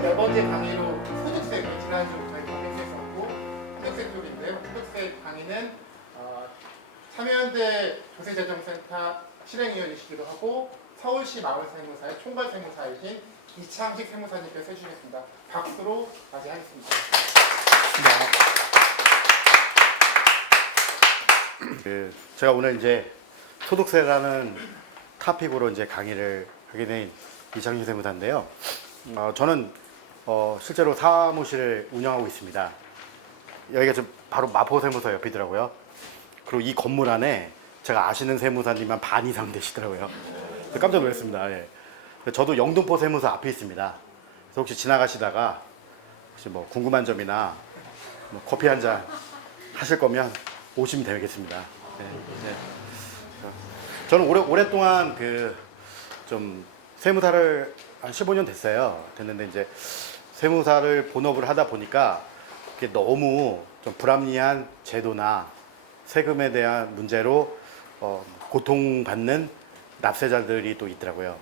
오늘은 네 번째 강의로 소득세, 지난주 저희 법인세였고 소득세 쪽인데요. 소득세 강의는 참여연대 조세재정센터 실행위원이시기도 하고 서울시 마을세무사의 총괄세무사이신 이창식 세무사님께서 해주시겠습니다. 박수로 맞이하겠습니다. 제가 오늘 이제 소득세라는 토픽으로 이제 강의를 하게 된 이창식 세무사인데요. 저는 실제로 사무실을 운영하고 있습니다. 여기가 지금 바로 마포세무서 옆이더라고요. 그리고 이 건물 안에 제가 아시는 세무사님만 반 이상 되시더라고요. 깜짝 놀랐습니다. 예. 저도 영등포 세무서 앞에 있습니다. 그래서 혹시 지나가시다가 혹시 뭐 궁금한 점이나 뭐 커피 한 잔 하실 거면 오시면 되겠습니다. 네, 네. 저는 오랫동안 좀 세무사를 한 15년 됐는데 이제 세무사를 본업을 하다 보니까 이게 너무 좀 불합리한 제도나 세금에 대한 문제로 고통받는 납세자들이 또 있더라고요.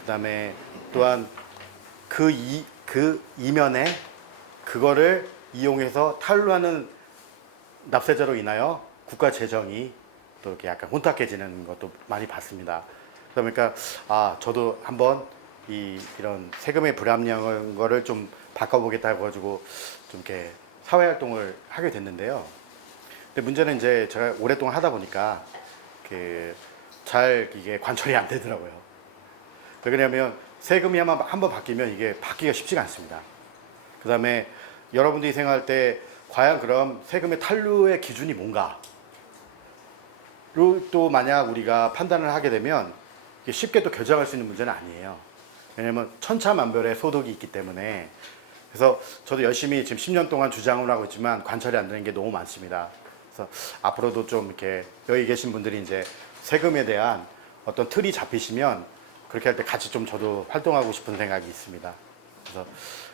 그다음에 또한 그 이면에 그거를 이용해서 탈루하는 납세자로 인하여 국가 재정이 또 이렇게 약간 혼탁해지는 것도 많이 봤습니다. 그러니까 저도 한번 이런 세금의 불합리한 거를 좀 바꿔보겠다고 가지고 좀 이렇게 사회 활동을 하게 됐는데요. 근데 문제는 이제 제가 오랫동안 하다 보니까 잘 이게 관철이 안 되더라고요. 왜 그러냐면 세금이 한번 바뀌면 이게 바뀌기가 쉽지가 않습니다. 그 다음에 여러분들이 생각할 때 과연 그럼 세금의 탈루의 기준이 뭔가? 또 만약 우리가 판단을 하게 되면 이게 쉽게 또 결정할 수 있는 문제는 아니에요. 왜냐면 천차만별의 소득이 있기 때문에. 그래서 저도 열심히 지금 10년 동안 주장을 하고 있지만 관철이 안 되는 게 너무 많습니다. 그래서 앞으로도 좀 이렇게 여기 계신 분들이 이제 세금에 대한 어떤 틀이 잡히시면 그렇게 할 때 같이 좀 저도 활동하고 싶은 생각이 있습니다. 그래서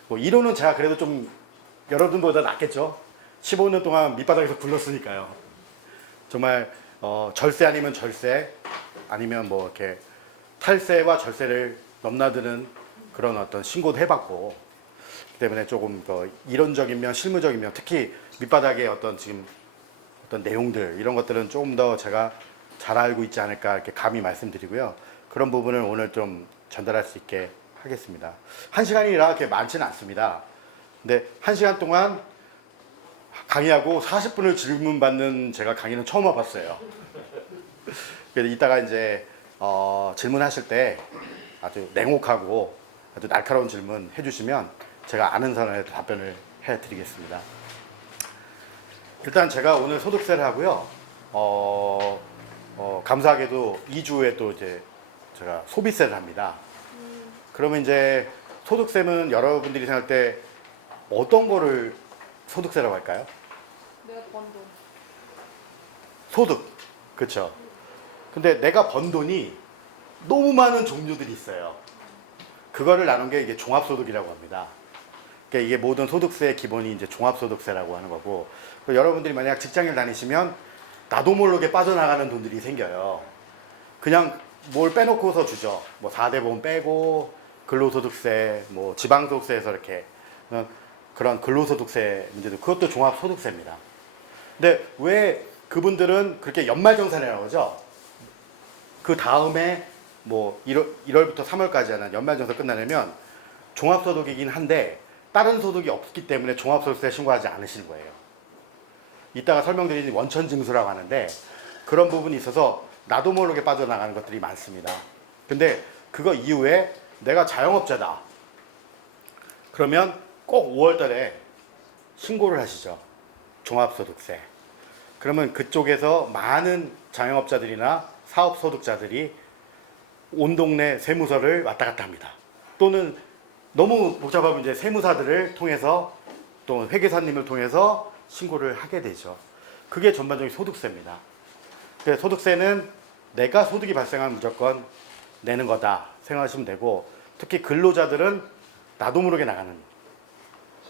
뭐 이론은 제가 그래도 좀 여러분보다 낫겠죠. 15년 동안 밑바닥에서 굴렀으니까요. 정말 절세 아니면 절세, 아니면 뭐 이렇게 탈세와 절세를 넘나드는 그런 어떤 신고도 해봤고, 그렇기 때문에 조금 이론적인 면, 실무적인 면, 특히 밑바닥의 어떤 내용들 이런 것들은 조금 더 제가 잘 알고 있지 않을까 이렇게 감히 말씀드리고요. 그런 부분을 오늘 좀 전달할 수 있게 하겠습니다. 1시간이라 이렇게 많지는 않습니다. 근데 1시간 동안 강의하고 40분을 질문 받는 제가 강의는 처음 와봤어요. 그래서 이따가 이제 질문하실 때 아주 냉혹하고 아주 날카로운 질문 해주시면 제가 아는 선에 답변을 해드리겠습니다. 일단 제가 오늘 소득세를 하고요. 감사하게도 2주에 또 이제 제가 소비세를 합니다. 그러면 이제 소득세는 여러분들이 생각할 때 어떤 거를 소득세라고 할까요? 내가 번 돈. 소득, 그렇죠. 근데 내가 번 돈이 너무 많은 종류들이 있어요. 그거를 나눈 게 이게 종합소득이라고 합니다. 그러니까 이게 모든 소득세의 기본이 이제 종합소득세라고 하는 거고, 여러분들이 만약 직장을 다니시면 나도 모르게 빠져나가는 돈들이 생겨요. 그냥 뭘 빼놓고서 주죠. 뭐 4대 보험 빼고 근로소득세, 뭐 지방소득세에서 이렇게 그런 근로소득세 문제도 그것도 종합소득세입니다. 근데 왜 그분들은 그렇게 연말정산이라고 하죠? 그 다음에 뭐 1월부터 3월까지 하는 연말정산 끝나려면 종합소득이긴 한데 다른 소득이 없기 때문에 종합소득세 신고하지 않으시는 거예요. 이따가 설명드리는 원천징수라고 하는데 그런 부분이 있어서 나도 모르게 빠져나가는 것들이 많습니다. 근데 그거 이후에 내가 자영업자다. 그러면 꼭 5월 달에 신고를 하시죠. 종합소득세. 그러면 그쪽에서 많은 자영업자들이나 사업소득자들이 온 동네 세무서를 왔다 갔다 합니다. 또는 너무 복잡하면 이제 세무사들을 통해서 또 회계사님을 통해서 신고를 하게 되죠. 그게 전반적인 소득세입니다. 그래서 소득세는 내가 소득이 발생하면 무조건 내는 거다 생각하시면 되고, 특히 근로자들은 나도 모르게 나가는,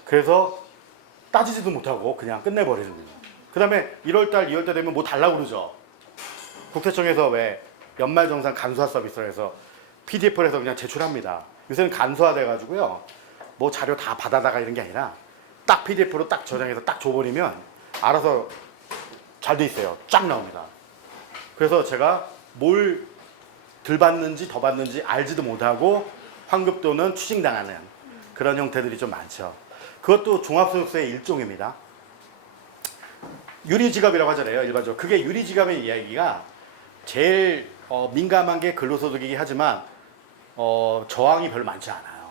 그래서 따지지도 못하고 그냥 끝내버리는 거예요. 그 다음에 1월달, 2월달 되면 뭐 달라고 그러죠. 국세청에서 왜 연말정산 간소화 서비스를 해서 PDF를 해서 그냥 제출합니다. 요새는 간소화돼 가지고요, 뭐 자료 다 받아다가 이런 게 아니라 딱 PDF로 딱 저장해서 딱 줘버리면 알아서 잘 돼 있어요. 쫙 나옵니다. 그래서 제가 뭘 덜 받는지 더 받는지 알지도 못하고 환급 또는 추징당하는 그런 형태들이 좀 많죠. 그것도 종합소득세의 일종입니다. 유리지갑이라고 하잖아요. 일반적으로. 그게 유리지갑의 이야기가 제일 민감한 게 근로소득이긴 하지만 저항이 별로 많지 않아요.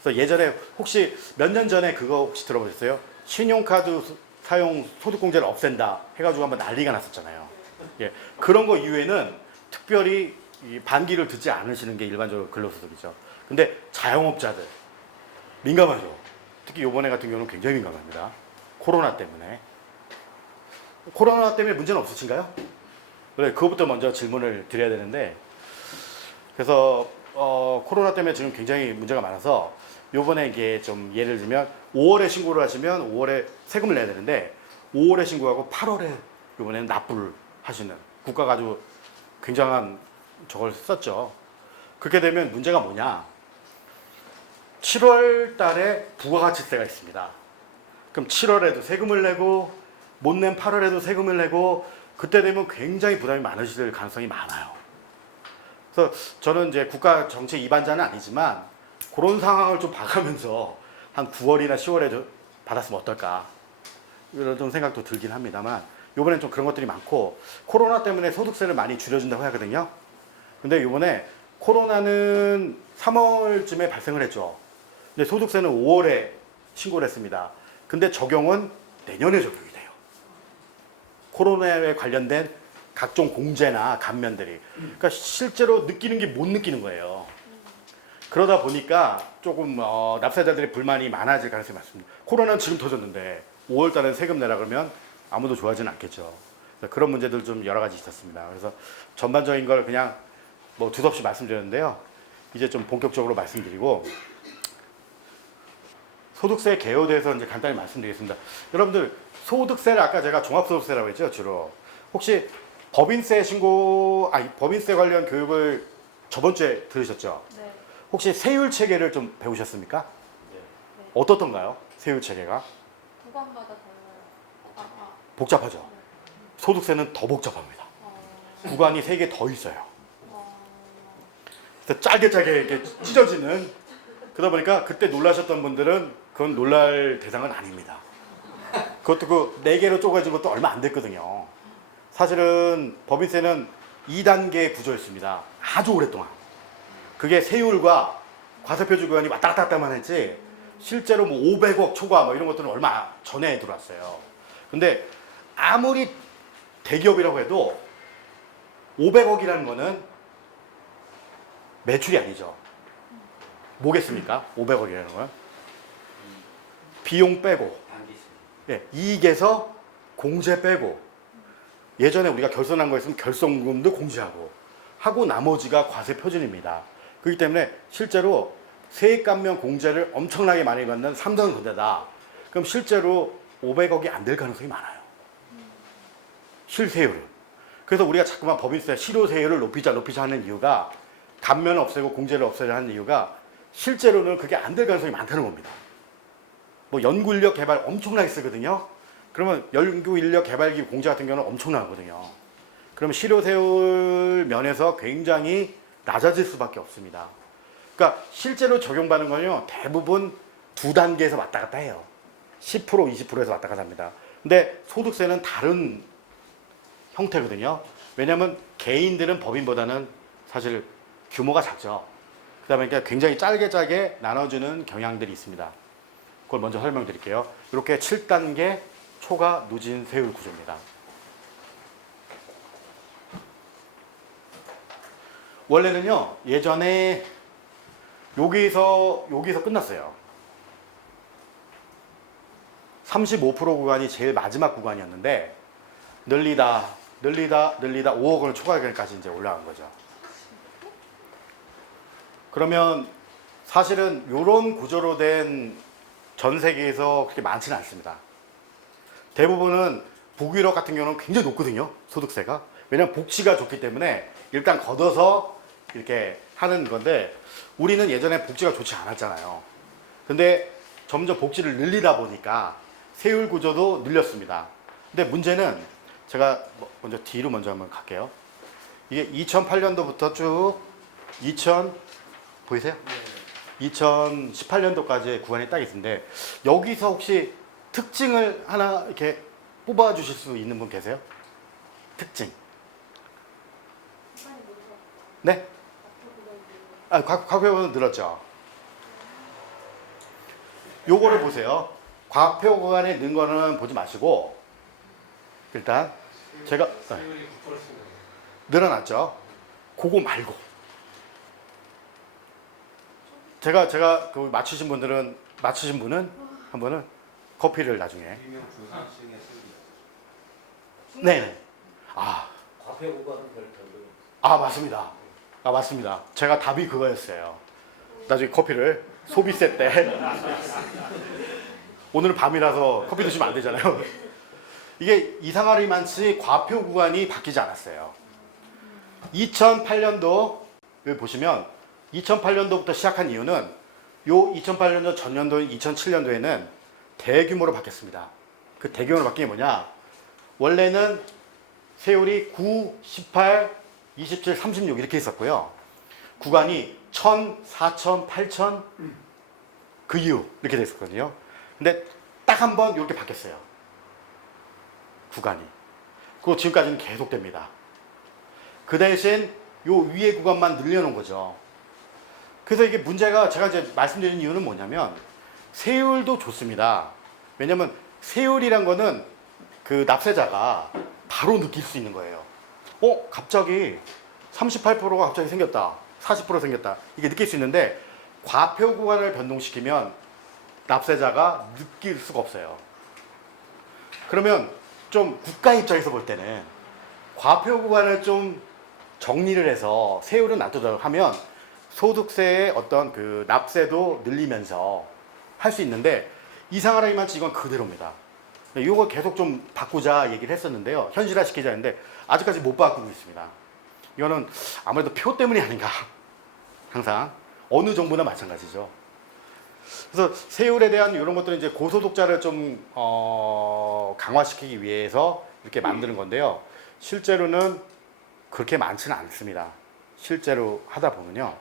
그래서 예전에 혹시 몇 년 전에 그거 혹시 들어보셨어요? 신용카드 사용 소득공제를 없앤다 해가지고 한번 난리가 났었잖아요. 예, 그런 거 이후에는 특별히 이 반기를 듣지 않으시는 게 일반적으로 근로소득이죠. 근데 자영업자들 민감하죠. 특히 이번에 같은 경우는 굉장히 민감합니다. 코로나 때문에. 코로나 때문에 문제는 없으신가요? 그래, 그것부터 먼저 질문을 드려야 되는데, 그래서 코로나 때문에 지금 굉장히 문제가 많아서 요번에 이게 좀 예를 들면 5월에 신고를 하시면 5월에 세금을 내야 되는데 5월에 신고하고 8월에 요번에는 납부를 하시는 국가가 아주 굉장한 저걸 썼죠. 그렇게 되면 문제가 뭐냐? 7월 달에 부가가치세가 있습니다. 그럼 7월에도 세금을 내고 못 낸 8월에도 세금을 내고 그때 되면 굉장히 부담이 많으실 가능성이 많아요. 그래서 저는 이제 국가 정책 위반자는 아니지만 그런 상황을 좀 봐가면서 한 9월이나 10월에 받았으면 어떨까 이런 좀 생각도 들긴 합니다만 이번엔 좀 그런 것들이 많고 코로나 때문에 소득세를 많이 줄여준다고 하거든요. 근데 이번에 코로나는 3월쯤에 발생을 했죠. 근데 소득세는 5월에 신고를 했습니다. 근데 적용은 내년에 적용이 돼요. 코로나에 관련된 각종 공제나 감면들이. 그러니까 실제로 느끼는 게 못 느끼는 거예요. 그러다 보니까 조금 납세자들의 불만이 많아질 가능성이 많습니다. 코로나는 지금 터졌는데 5월 달에 세금 내라 그러면 아무도 좋아하지는 않겠죠. 그런 문제들 좀 여러 가지 있었습니다. 그래서 전반적인 걸 그냥 뭐 두서없이 말씀드렸는데요. 이제 좀 본격적으로 말씀드리고 소득세 개요에 대해서 이제 간단히 말씀드리겠습니다. 여러분들 소득세를 아까 제가 종합소득세라고 했죠, 주로. 혹시 법인세 법인세 관련 교육을 저번 주에 들으셨죠? 네. 혹시 세율 체계를 좀 배우셨습니까? 네. 어떻던가요? 세율 체계가? 구간마다 달라요. 복잡하죠. 네. 소득세는 더 복잡합니다. 구간이 3개 더 있어요. 그래서 짧게 이렇게 찢어지는. 그러다 보니까 그때 놀라셨던 분들은 그건 놀랄 대상은 아닙니다. 그것도 그 4개로 쪼개진 것도 얼마 안 됐거든요. 사실은 법인세는 2단계 구조였습니다. 아주 오랫동안. 그게 세율과 과세표준 구간이 왔다 갔다만 했지 실제로 뭐 500억 초과 뭐 이런 것들은 얼마 전에 들어왔어요. 근데 아무리 대기업이라고 해도 500억이라는 거는 매출이 아니죠. 뭐겠습니까? 500억이라는 건 비용 빼고 이익에서 공제 빼고 예전에 우리가 결손한 거 있으면 결손금도 공제하고 하고 나머지가 과세 표준입니다. 그렇기 때문에 실제로 세액 감면 공제를 엄청나게 많이 받는 3등 군대다. 그럼 실제로 500억이 안 될 가능성이 많아요. 실세율은. 그래서 우리가 자꾸만 법인세 실효세율을 높이자 하는 이유가 감면을 없애고 공제를 없애려 하는 이유가 실제로는 그게 안 될 가능성이 많다는 겁니다. 뭐 연구인력 개발 엄청나게 쓰거든요. 그러면 연구인력 개발기 공제 같은 경우는 엄청나거든요. 그러면 실효세율 면에서 굉장히 낮아질 수밖에 없습니다. 그러니까 실제로 적용받는 건요 대부분 2단계에서 왔다 갔다 해요. 10% 20%에서 왔다 갔다 합니다. 근데 소득세는 다른 형태거든요. 왜냐하면 개인들은 법인보다는 사실 규모가 작죠. 그러다 보니까 굉장히 짧게 나눠주는 경향들이 있습니다. 그걸 먼저 설명드릴게요. 이렇게 7단계 초과 누진 세율 구조입니다. 원래는요 예전에 여기서 끝났어요. 35% 구간이 제일 마지막 구간이었는데 늘리다 5억 원을 초과하기까지 이제 올라간 거죠. 그러면 사실은 이런 구조로 된 전 세계에서 그렇게 많지는 않습니다. 대부분은 북유럽 같은 경우는 굉장히 높거든요. 소득세가. 왜냐하면 복지가 좋기 때문에 일단 걷어서 이렇게 하는 건데 우리는 예전에 복지가 좋지 않았잖아요. 근데 점점 복지를 늘리다 보니까 세율 구조도 늘렸습니다. 근데 문제는 제가 먼저 뒤로 먼저 한번 갈게요. 이게 2008년도부터 쭉 2000 보이세요? 2018년도까지의 구간이 딱 있는데 여기서 혹시 특징을 하나 이렇게 뽑아 주실 수 있는 분 계세요? 특징. 시간이 못 들어. 네? 앞으로 그거 과표구간은 늘었죠. 요거를 보세요. 과표구간에 는 거는 보지 마시고 일단 제가 세율이 9%씩 늘어났죠. 그거 말고 제가 그 맞추신 분은 한 번은 커피를 나중에 일명 중상층의 수비. 네네 과표 구간은 별 별로. 맞습니다. 맞습니다. 제가 답이 그거였어요. 나중에 커피를 소비세 때 오늘 밤이라서 커피 드시면 안 되잖아요. 이게 이상하리만치 과표 구간이 바뀌지 않았어요. 2008년도 여기 보시면 2008년도부터 시작한 이유는 요 2008년도 전년도 2007년도에는 대규모로 바뀌었습니다. 그 대규모로 바뀐 게 뭐냐? 원래는 세율이 9, 18, 27, 36 이렇게 있었고요. 구간이 1000, 4000, 8000 그 이후 이렇게 돼 있었거든요. 근데 딱 한 번 이렇게 바뀌었어요. 구간이. 그리고 지금까지는 계속됩니다. 그 대신 요 위에 구간만 늘려놓은 거죠. 그래서 이게 문제가 제가 이제 말씀드린 이유는 뭐냐면 세율도 좋습니다. 왜냐면 세율이란 거는 그 납세자가 바로 느낄 수 있는 거예요. 갑자기 38%가 갑자기 생겼다. 40% 생겼다. 이게 느낄 수 있는데 과표 구간을 변동시키면 납세자가 느낄 수가 없어요. 그러면 좀 국가 입장에서 볼 때는 과표 구간을 좀 정리를 해서 세율은 놔두도록 하면 소득세의 어떤 그 납세도 늘리면서 할 수 있는데 이상하라기만치 이건 그대로입니다. 이거 계속 좀 바꾸자 얘기를 했었는데요. 현실화 시키자 했는데 아직까지 못 바꾸고 있습니다. 이거는 아무래도 표 때문이 아닌가. 항상 어느 정부나 마찬가지죠. 그래서 세율에 대한 이런 것들은 이제 고소득자를 좀 강화시키기 위해서 이렇게 만드는 건데요. 실제로는 그렇게 많지는 않습니다. 실제로 하다 보면요.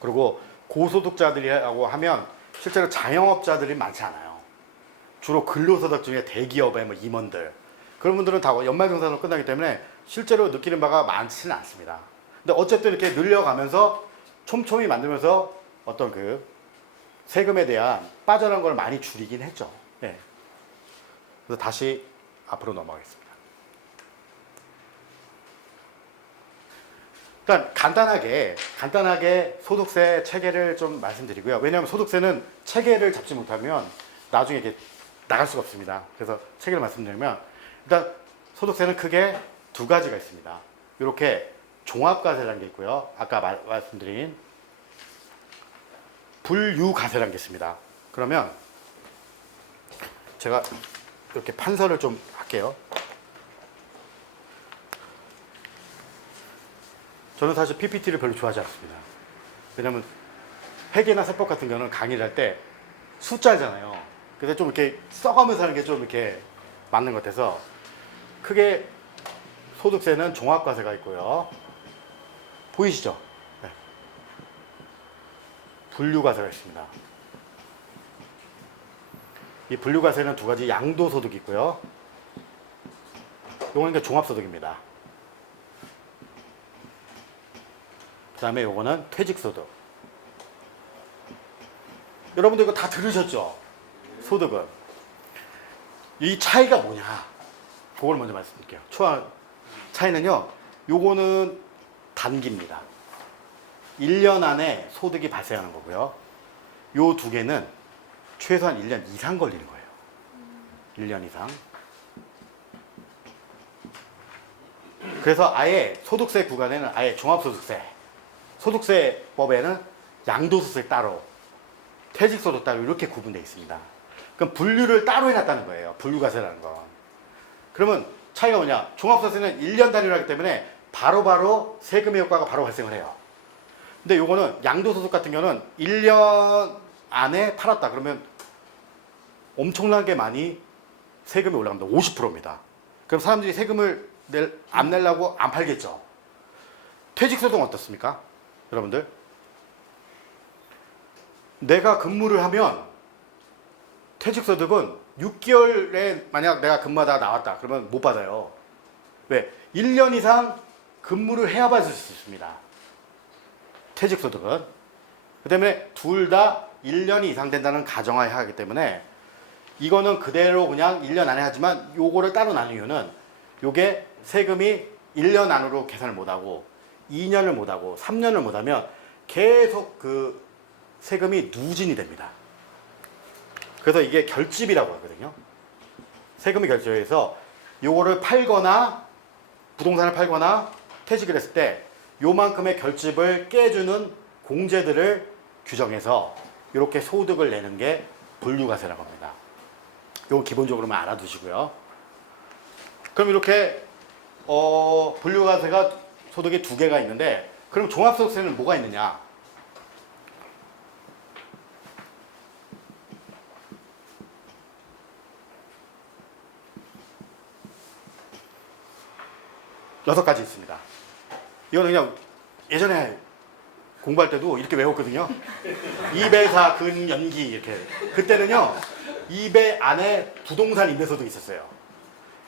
그리고 고소득자들이라고 하면 실제로 자영업자들이 많지 않아요. 주로 근로소득 중에 대기업의 뭐 임원들 그런 분들은 다 연말정산으로 끝나기 때문에 실제로 느끼는 바가 많지는 않습니다. 근데 어쨌든 이렇게 늘려가면서 촘촘히 만들면서 어떤 그 세금에 대한 빠져나간 걸 많이 줄이긴 했죠. 네. 그래서 다시 앞으로 넘어가겠습니다. 일단 간단하게 소득세 체계를 좀 말씀드리고요. 왜냐하면 소득세는 체계를 잡지 못하면 나중에 이렇게 나갈 수가 없습니다. 그래서 체계를 말씀드리면 일단 소득세는 크게 두 가지가 있습니다. 이렇게 종합과세라는 게 있고요. 아까 말씀드린 분류과세라는 게 있습니다. 그러면 제가 이렇게 판서를 좀 할게요. 저는 사실 PPT를 별로 좋아하지 않습니다. 왜냐면 회계나 세법 같은 경우는 강의를 할 때 숫자잖아요. 그래서 좀 이렇게 써가면서 하는 게 좀 이렇게 맞는 것 같아서 크게 소득세는 종합과세가 있고요. 보이시죠? 네. 분류과세가 있습니다. 이 분류과세는 두 가지 양도소득이 있고요. 요거는 종합소득입니다. 그 다음에 요거는 퇴직소득. 여러분들 이거 다 들으셨죠? 소득은. 이 차이가 뭐냐? 그걸 먼저 말씀드릴게요. 차이는요, 요거는 단기입니다. 1년 안에 소득이 발생하는 거고요. 요 두 개는 최소한 1년 이상 걸리는 거예요. 1년 이상. 그래서 아예 소득세 구간에는 아예 종합소득세, 소득세법에는 양도소득세 따로, 퇴직소득 따로 이렇게 구분되어 있습니다. 그럼 분류를 따로 해놨다는 거예요. 분류과세라는 건. 그러면 차이가 뭐냐? 종합소득세는 1년 단위로 하기 때문에 바로바로 세금의 효과가 바로 발생을 해요. 근데 요거는 양도소득 같은 경우는 1년 안에 팔았다. 그러면 엄청나게 많이 세금이 올라갑니다. 50%입니다. 그럼 사람들이 세금을 안 내려고 안 팔겠죠. 퇴직소득은 어떻습니까? 여러분들? 내가 근무를 하면 퇴직소득은 6개월에 만약 내가 근무하다가 나왔다. 그러면 못 받아요. 왜? 1년 이상 근무를 해야 받을 수 있습니다. 퇴직소득은. 그 때문에 둘 다 1년이 이상 된다는 가정하에 하기 때문에 이거는 그대로 그냥 1년 안에 하지만 요거를 따로 나눈 이유는 요게 세금이 1년 안으로 계산을 못하고 2년을 못하고 3년을 못하면 계속 그 세금이 누진이 됩니다. 그래서 이게 결집이라고 하거든요. 세금이 결집해서 요거를 팔거나 부동산을 팔거나 퇴직을 했을 때 요만큼의 결집을 깨주는 공제들을 규정해서 이렇게 소득을 내는 게 분류과세라고 합니다. 요거 기본적으로만 알아두시고요. 그럼 이렇게 분류과세가 소득이 두 개가 있는데 그럼 종합소득세는 뭐가 있느냐? 여섯 가지 있습니다. 이거는 그냥 예전에 공부할 때도 이렇게 외웠거든요. 2배4 근연기 이렇게. 그때는요. 2배 안에 부동산 임대소득이 있었어요.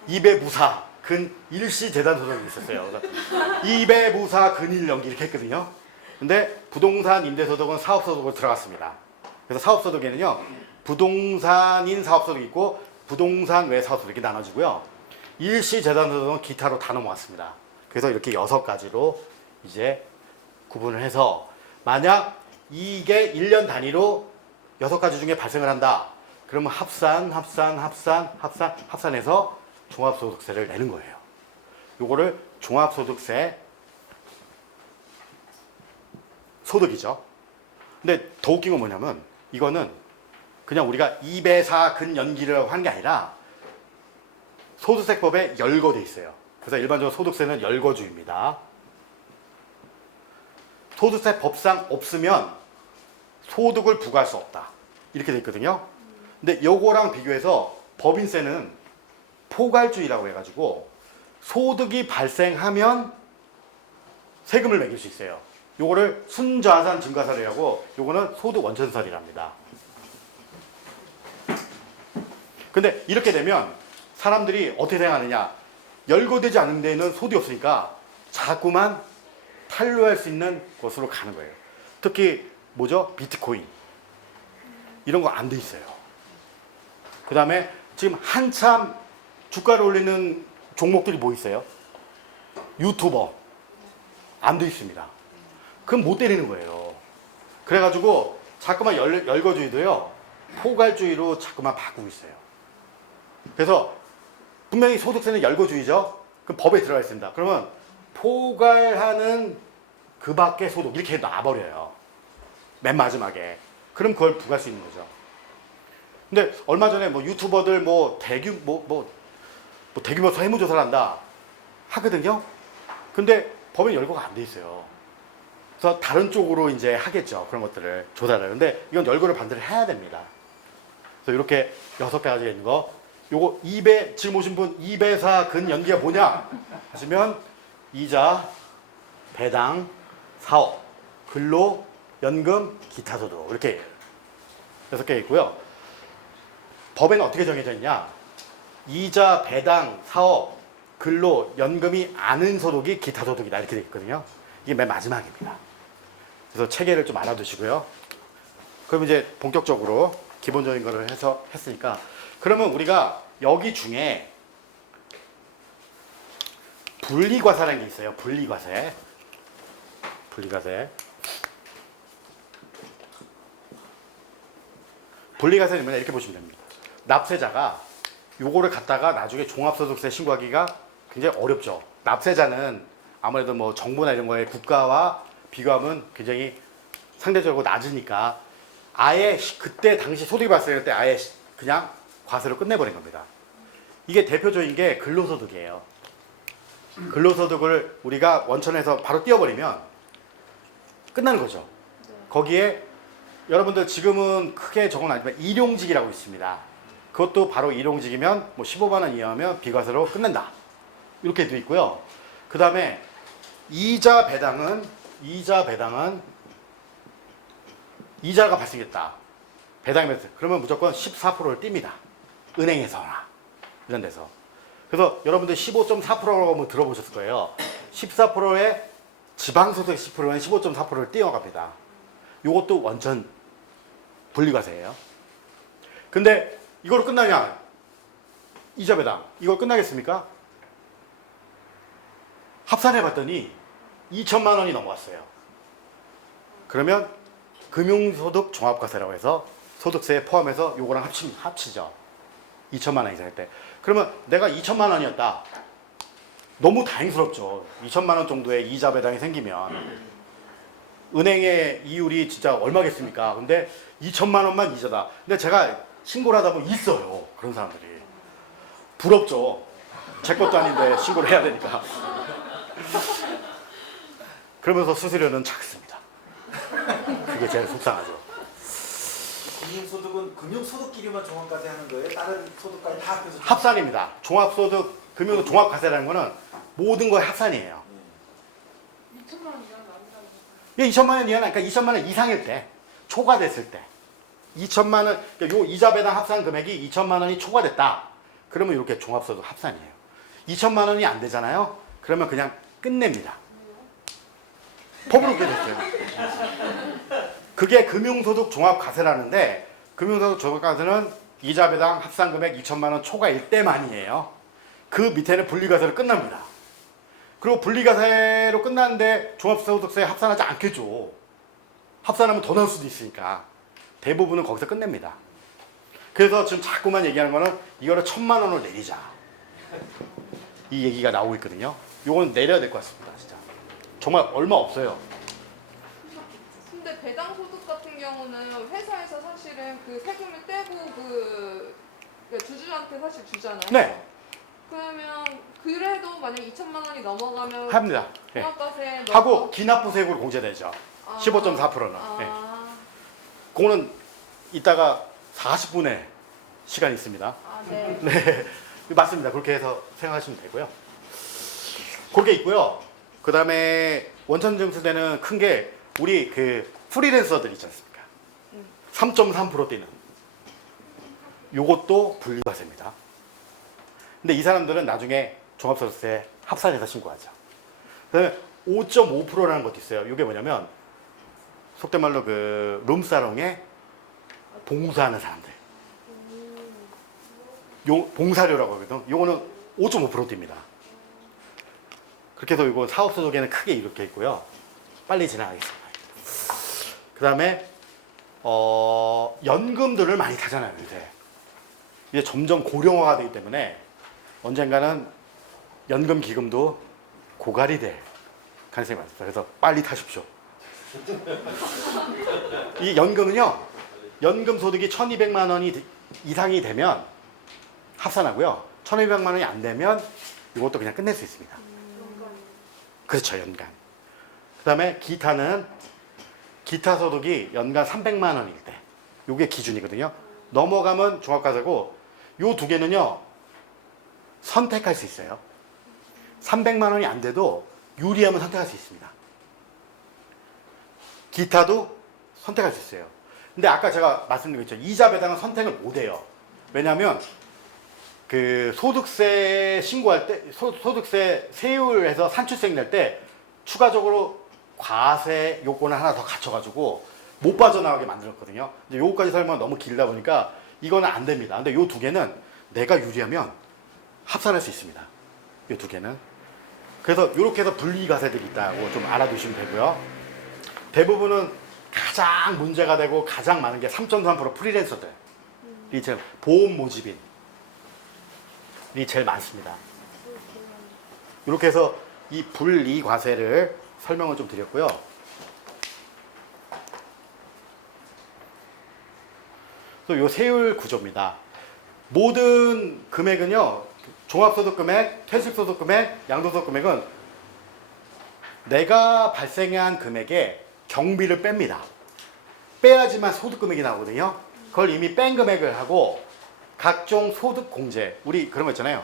2배 무사 근 일시 재산소득이 있었어요. 그래서 2배 무사 근일연기 이렇게 했거든요. 근데 부동산 임대소득은 사업소득으로 들어갔습니다. 그래서 사업소득에는요. 부동산인 사업소득이 있고 부동산 외 사업소득 이렇게 나눠지고요. 일시 재산소득은 기타로 다 넘어갔습니다. 그래서 이렇게 여섯 가지로 이제 구분을 해서 만약 이게 1년 단위로 여섯 가지 중에 발생을 한다. 그러면 합산해서 종합소득세를 내는 거예요. 요거를 종합소득세 소득이죠. 근데 더 웃긴 건 뭐냐면 이거는 그냥 우리가 2배4 근연기라고 하는 게 아니라 소득세법에 열거돼 있어요. 그래서 일반적으로 소득세는 열거주입니다. 소득세 법상 없으면 소득을 부과할 수 없다. 이렇게 돼 있거든요. 근데 요거랑 비교해서 법인세는 포괄주의라고 해가지고 소득이 발생하면 세금을 매길 수 있어요. 요거를 순자산 증가설이라고 요거는 소득 원천설이랍니다. 근데 이렇게 되면 사람들이 어떻게 생각하느냐? 열거되지 않은 데는 소득이 없으니까 자꾸만 탈루할 수 있는 곳으로 가는 거예요. 특히 뭐죠? 비트코인 이런 거 안 돼 있어요. 그 다음에 지금 한참 주가를 올리는 종목들이 뭐 있어요? 유튜버 안 돼 있습니다. 그럼 못 때리는 거예요. 그래가지고 자꾸만 열거주의도요 포괄주의로 자꾸만 바꾸고 있어요. 그래서 분명히 소득세는 열거주의죠. 그럼 법에 들어가 있습니다. 그러면 포괄하는 그 밖의 소득 이렇게 놔버려요. 맨 마지막에. 그럼 그걸 부과할 수 있는 거죠. 근데 얼마 전에 뭐 유튜버들 대규모 세무조사를 한다 하거든요. 근데 법에 열거가 안 돼 있어요. 그래서 다른 쪽으로 이제 하겠죠. 그런 것들을 조사를. 근데 이건 열거를 반드시 해야 됩니다. 그래서 이렇게 6가지 있는 거. 요거 2배 지금 오신 분 2배4 근연기가 뭐냐 하시면 이자, 배당, 사업, 근로, 연금, 기타 소득 이렇게 6개 있고요. 법에는 어떻게 정해져 있냐? 이자, 배당, 사업, 근로, 연금이 아는 소득이 기타 소득이다 이렇게 되어 있거든요. 이게 맨 마지막입니다. 그래서 체계를 좀 알아두시고요. 그럼 이제 본격적으로 기본적인 거를 해서 했으니까 그러면 우리가 여기 중에 분리과세라는 게 있어요. 분리과세. 분리과세는 이렇게 보시면 됩니다. 납세자가 요거를 갖다가 나중에 종합소득세 신고하기가 굉장히 어렵죠. 납세자는 아무래도 뭐 정부나 이런 거에 국가와 비교하면 굉장히 상대적으로 낮으니까 아예 그때 당시 소득이 발생할 때 아예 그냥 과세로 끝내버린 겁니다. 이게 대표적인 게 근로소득이에요. 근로소득을 우리가 원천에서 바로 띄워버리면 끝나는 거죠. 거기에 여러분들 지금은 크게 적은 아니지만 일용직이라고 있습니다. 그것도 바로 일용직이면 뭐 15만 원 이하면 비과세로 끝낸다. 이렇게 돼 있고요. 그 다음에 이자 배당은 이자가 발생했다. 배당이 발생. 그러면 무조건 14%를 띱니다. 은행에서나 이런 데서. 그래서 여러분들 15.4%라고 뭐 들어보셨을 거예요. 14%에 지방소득 10%는 15.4%를 띄어갑니다. 이것도 완전 분리과세예요. 근데 이걸로 끝나냐? 이자 배당. 이걸 끝나겠습니까? 합산해 봤더니 2천만 원이 넘어왔어요. 그러면 금융소득 종합과세라고 해서 소득세에 포함해서 요거랑 합치죠. 2천만 원 이상 할 때. 그러면 내가 2천만 원이었다. 너무 다행스럽죠. 2천만 원 정도의 이자 배당이 생기면. 은행의 이율이 진짜 얼마겠습니까? 근데 2천만 원만 이자다. 근데 제가 신고를 하다 보면 있어요. 그런 사람들이. 부럽죠. 제 것도 아닌데 신고를 해야 되니까. 그러면서 수수료는 작습니다. 그게 제일 속상하죠. 금융소득은 금융소득끼리만 종합과세 하는 거예요? 다른 소득까지 다 합해서? 합산입니다. 종합소득, 금융 종합과세라는 거는 모든 거의 합산이에요. 2천만 원 이상 나온다고. 예, 2천만 원 이하는, 그러니까 2천만 원 이상일 때, 초과됐을 때. 2천만 원, 그러니까 요 이자 배당 합산 금액이 2천만 원이 초과됐다. 그러면 이렇게 종합소득 합산이에요. 2천만 원이 안 되잖아요? 그러면 그냥 끝냅니다. 법으로 끝냈어요. 그게 금융소득 종합과세라는데, 금융소득 종합과세는 이자 배당 합산 금액 2천만 원 초과일 때만이에요. 그 밑에는 분리과세로 끝납니다. 그리고 분리과세로 끝났는데 종합소득세에 합산하지 않겠죠. 합산하면 더 나올 수도 있으니까. 대부분은 거기서 끝냅니다. 그래서 지금 자꾸만 얘기하는 거는 이거를 1,000만 원을 내리자. 이 얘기가 나오고 있거든요. 요건 내려야 될 것 같습니다. 진짜. 정말 얼마 없어요. 근데 배당 소득 같은 경우는 회사에서 사실은 그 세금을 떼고 그 주주한테 사실 주잖아요. 네. 그러면 그래도 만약 2천만 원이 넘어가면 합니다. 네. 종합과세 하고 기납부세액으로 공제되죠. 15.4%는. 네. 그거는 이따가 40분의 시간이 있습니다. 네. 네, 맞습니다. 그렇게 해서 생각하시면 되고요. 그게 있고요. 그 다음에 원천징수되는 큰 게 우리 그 프리랜서들 있지 않습니까? 3.3% 뛰는. 요것도 분리과세입니다. 근데 이 사람들은 나중에 종합소득세 합산해서 신고하죠. 그 다음에 5.5%라는 것도 있어요. 이게 뭐냐면 속된 말로 그 룸사롱에 봉사하는 사람들. 요 봉사료라고 하거든. 요거는 5.5%입니다. 그렇게 해서 이거 사업소득에는 크게 이렇게 있고요. 빨리 지나가겠습니다. 그 다음에 연금들을 많이 타잖아요. 요새. 이제 점점 고령화가 되기 때문에 언젠가는 연금 기금도 고갈이 될 가능성이 많습니다. 그래서 빨리 타십시오. 이 연금은요, 연금 소득이 1,200만 원이 이상이 되면 합산하고요. 1,200만 원이 안 되면 이것도 그냥 끝낼 수 있습니다. 그렇죠, 연간. 그 다음에 기타는 기타 소득이 연간 300만 원일 때, 이게 기준이거든요. 넘어가면 종합과세고, 요 두 개는요, 선택할 수 있어요. 300만 원이 안 돼도 유리하면 선택할 수 있습니다. 기타도 선택할 수 있어요. 근데 아까 제가 말씀드린 것처럼 이자 배당은 선택을 못 해요. 왜냐하면 그 소득세 신고할 때, 소득세 세율에서 산출세액 낼 때 추가적으로 과세 요건을 하나 더 갖춰가지고 못 빠져나가게 만들었거든요. 근데 요거까지 설명은 너무 길다 보니까 이거는 안 됩니다. 근데 요 두 개는 내가 유리하면 합산할 수 있습니다. 요 두 개는. 그래서 이렇게 해서 분리과세들이 있다고 좀 알아두시면 되고요. 대부분은 가장 문제가 되고 가장 많은 게 3.3% 프리랜서들이 제일 보험 모집인이 제일 많습니다. 이렇게 해서 이 분리과세를 설명을 좀 드렸고요. 또 요 세율 구조입니다. 모든 금액은요, 종합소득금액, 퇴직소득금액, 양도소득금액은 내가 발생한 금액에 경비를 뺍니다. 빼야지만 소득 금액이 나오거든요. 그걸 이미 뺀 금액을 하고 각종 소득 공제, 우리 그런 거 있잖아요.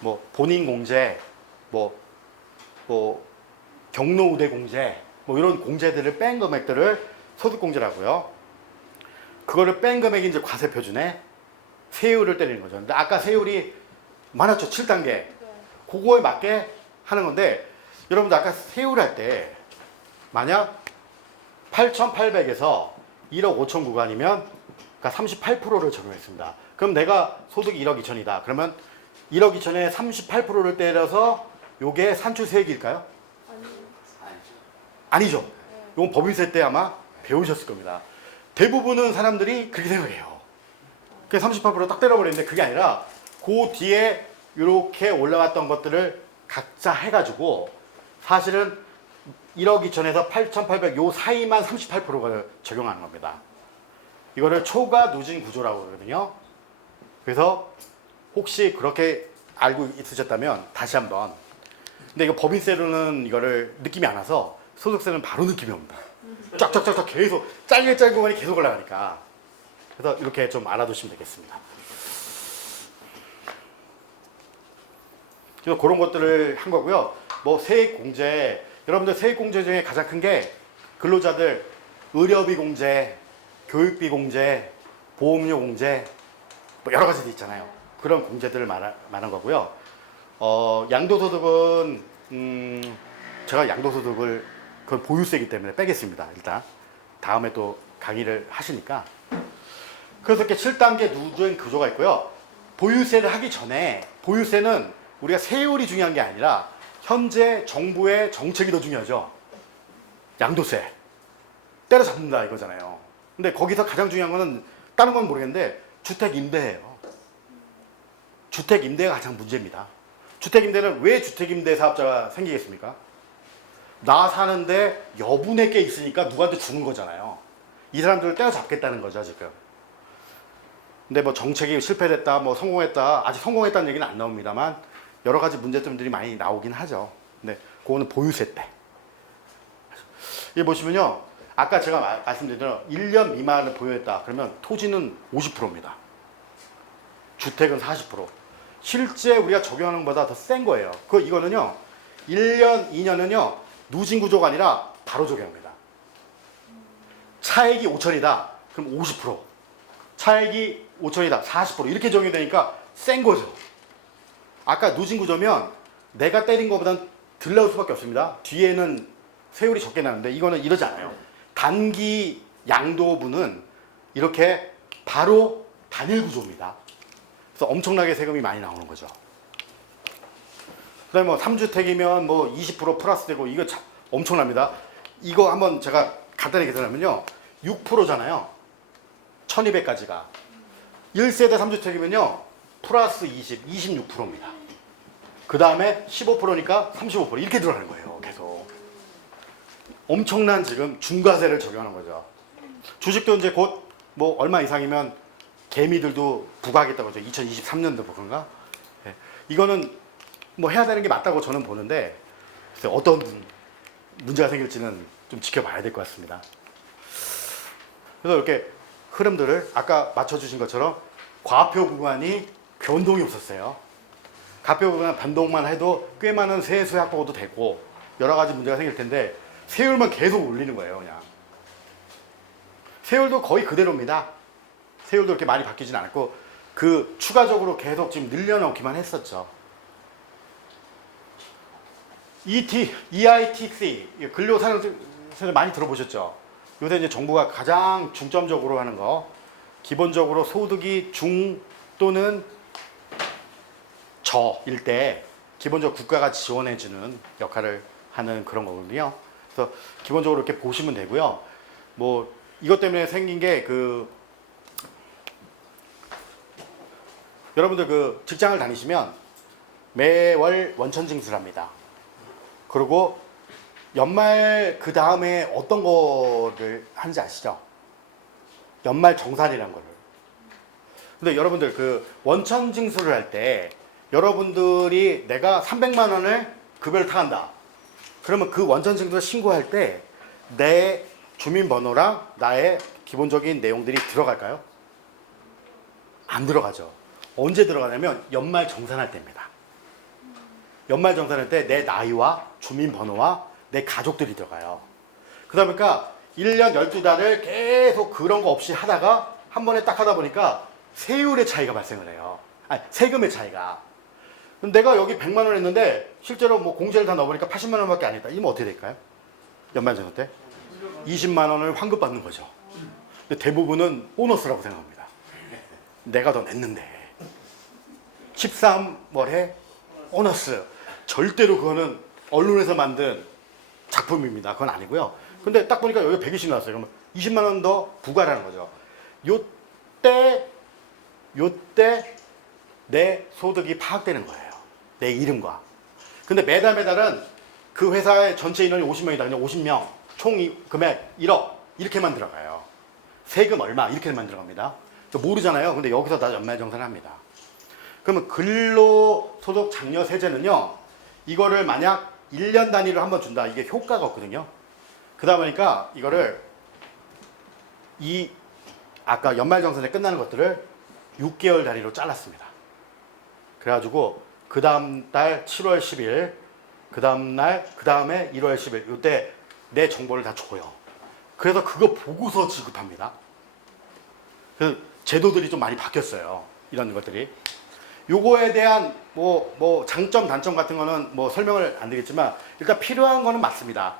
뭐 본인 공제, 뭐 경로 우대 공제, 뭐 이런 공제들을 뺀 금액들을 소득 공제라고요. 그거를 뺀 금액이 이제 과세 표준에 세율을 때리는 거죠. 근데 아까 세율이 많았죠. 7단계. 네. 그거에 맞게 하는 건데, 여러분들 아까 세율 할 때 만약 8,800에서 1억 5천 구간이면 그러니까 38%를 적용했습니다. 그럼 내가 소득이 1억 2천이다. 그러면 1억 2천에 38%를 때려서 요게 산출세액일까요? 아니죠. 이건 법인세 때 아마 배우셨을 겁니다. 대부분은 사람들이 그렇게 생각해요. 그게 38%딱 때려버리는데 그게 아니라 그 뒤에 이렇게 올라갔던 것들을 각자 해가지고 사실은 1억 2천에서 8,800 요 사이만 38%가 적용하는 겁니다. 이거를 초과 누진 구조라고 그러거든요. 그래서 혹시 그렇게 알고 있으셨다면 다시 한번. 근데 이거 법인세로는 이거를 느낌이 안 와서 소득세는 바로 느낌이 옵니다. 쫙쫙쫙쫙 계속 짧은 구간이 계속 올라가니까. 그래서 이렇게 좀 알아두시면 되겠습니다. 그래서 그런 것들을 한 거고요. 뭐 세액 공제, 여러분들 세액 공제 중에 가장 큰 게 근로자들 의료비 공제, 교육비 공제, 보험료 공제, 뭐 여러 가지도 있잖아요. 그런 공제들을 말한 거고요. 양도소득은 제가 양도소득을 그건 보유세이기 때문에 빼겠습니다. 일단 다음에 또 강의를 하시니까. 그래서 이렇게 7단계 누진 구조가 있고요. 보유세를 하기 전에 보유세는 우리가 세율이 중요한 게 아니라 현재 정부의 정책이 더 중요하죠. 양도세 때려잡는다 이거잖아요. 근데 거기서 가장 중요한 거는 다른 건 모르겠는데 주택 임대예요. 주택 임대가 가장 문제입니다. 주택 임대는 왜 주택 임대 사업자가 생기겠습니까? 나 사는데 여분의 게 있으니까 누구한테 주는 거잖아요. 이 사람들을 때려잡겠다는 거죠 지금. 근데 뭐 정책이 실패됐다, 뭐 성공했다, 아직 성공했다는 얘기는 안 나옵니다만 여러 가지 문제점들이 많이 나오긴 하죠. 근데 그거는 보유세 때. 여기 보시면요. 아까 제가 말씀드린 대로 1년 미만을 보유했다. 그러면 토지는 50%입니다. 주택은 40%. 실제 우리가 적용하는 것보다 더 센 거예요. 이거는요. 1년, 2년은요. 누진 구조가 아니라 바로 적용합니다. 차액이 5천이다. 그럼 50%. 차액이 5천이다. 40%. 이렇게 적용이 되니까 센 거죠. 아까 누진 구조면 내가 때린 것보다는 덜 나올 수밖에 없습니다. 뒤에는 세율이 적게 나는데 이거는 이러지 않아요. 단기 양도분은 이렇게 바로 단일 구조입니다. 그래서 엄청나게 세금이 많이 나오는 거죠. 그 다음에 뭐 3주택이면 뭐 20% 플러스 되고 이거 엄청납니다. 이거 한번 제가 간단히 계산하면요. 6%잖아요. 1200까지가. 1세대 3주택이면요. 플러스 20, 26%입니다. 그 다음에 15%니까 35% 이렇게 들어가는 거예요. 계속. 엄청난 지금 중과세를 적용하는 거죠. 주식도 이제 곧 뭐 얼마 이상이면 개미들도 부과하겠다고 하죠. 2023년도 그런가? 네. 이거는 뭐 해야 되는 게 맞다고 저는 보는데 어떤 문제가 생길지는 좀 지켜봐야 될 것 같습니다. 그래서 이렇게 흐름들을 아까 맞춰주신 것처럼 과표 구간이 변동이 없었어요. 과표 구간 변동만 해도 꽤 많은 세수 확보도 되고 여러 가지 문제가 생길 텐데 세율만 계속 올리는 거예요. 그냥 세율도 거의 그대로입니다. 세율도 이렇게 많이 바뀌진 않았고 그 추가적으로 계속 지금 늘려놓기만 했었죠. EITC 근로산업세를 많이 들어보셨죠? 요새 이제 정부가 가장 중점적으로 하는 거 기본적으로 소득이 중 또는 저일 때 기본적으로 국가가 지원해주는 역할을 하는 그런 거거든요. 그래서 기본적으로 이렇게 보시면 되고요. 뭐 이것 때문에 생긴 게 여러분들 그 직장을 다니시면 매월 원천징수를 합니다. 그리고 연말 그 다음에 어떤 거를 하는지 아시죠? 연말 정산이라는 거를. 근데 여러분들 그 원천징수를 할 때 여러분들이 내가 300만 원을 급여를 타간다. 그러면 그 원천징수를 신고할 때 내 주민번호랑 나의 기본적인 내용들이 들어갈까요? 안 들어가죠. 언제 들어가냐면 연말 정산할 때입니다. 연말 정산할 때 내 나이와 주민번호와 내 가족들이 들어가요. 그러다 보니까 1년 12달을 계속 그런 거 없이 하다가 한 번에 딱 하다 보니까 세율의 차이가 발생을 해요. 아니, 세금의 차이가. 그럼 내가 여기 100만 원 했는데 실제로 뭐 공제를 다 넣어보니까 80만 원밖에 안 했다. 이러면 어떻게 될까요? 연말정산 때? 20만 원을 환급받는 거죠. 근데 대부분은 보너스라고 생각합니다. 내가 더 냈는데. 13월에 보너스. 절대로 그거는 언론에서 만든 작품입니다. 그건 아니고요. 근데 딱 보니까 여기 120 나왔어요. 그러면 20만 원 더 부과라는 거죠. 요때 내 소득이 파악되는 거예요. 내 이름과. 근데 매달은 그 회사의 전체 인원이 50명이다. 그냥 50명. 총 금액 1억. 이렇게만 들어가요. 세금 얼마. 이렇게만 들어갑니다. 모르잖아요. 근데 여기서 다 연말정산을 합니다. 그러면 근로소득 장려 세제는요. 이거를 만약 1년 단위로 한번 준다. 이게 효과가 없거든요. 그러다 보니까 이거를 아까 연말정산에 끝나는 것들을 6개월 단위로 잘랐습니다. 그래가지고 그 다음 달 7월 10일, 그 다음에 1월 10일 이때 내 정보를 다 줘요. 그래서 그거 보고서 지급합니다. 그 제도들이 좀 많이 바뀌었어요. 이런 것들이. 요거에 대한 뭐 장점 단점 같은 거는 뭐 설명을 안 드리겠지만 일단 필요한 거는 맞습니다.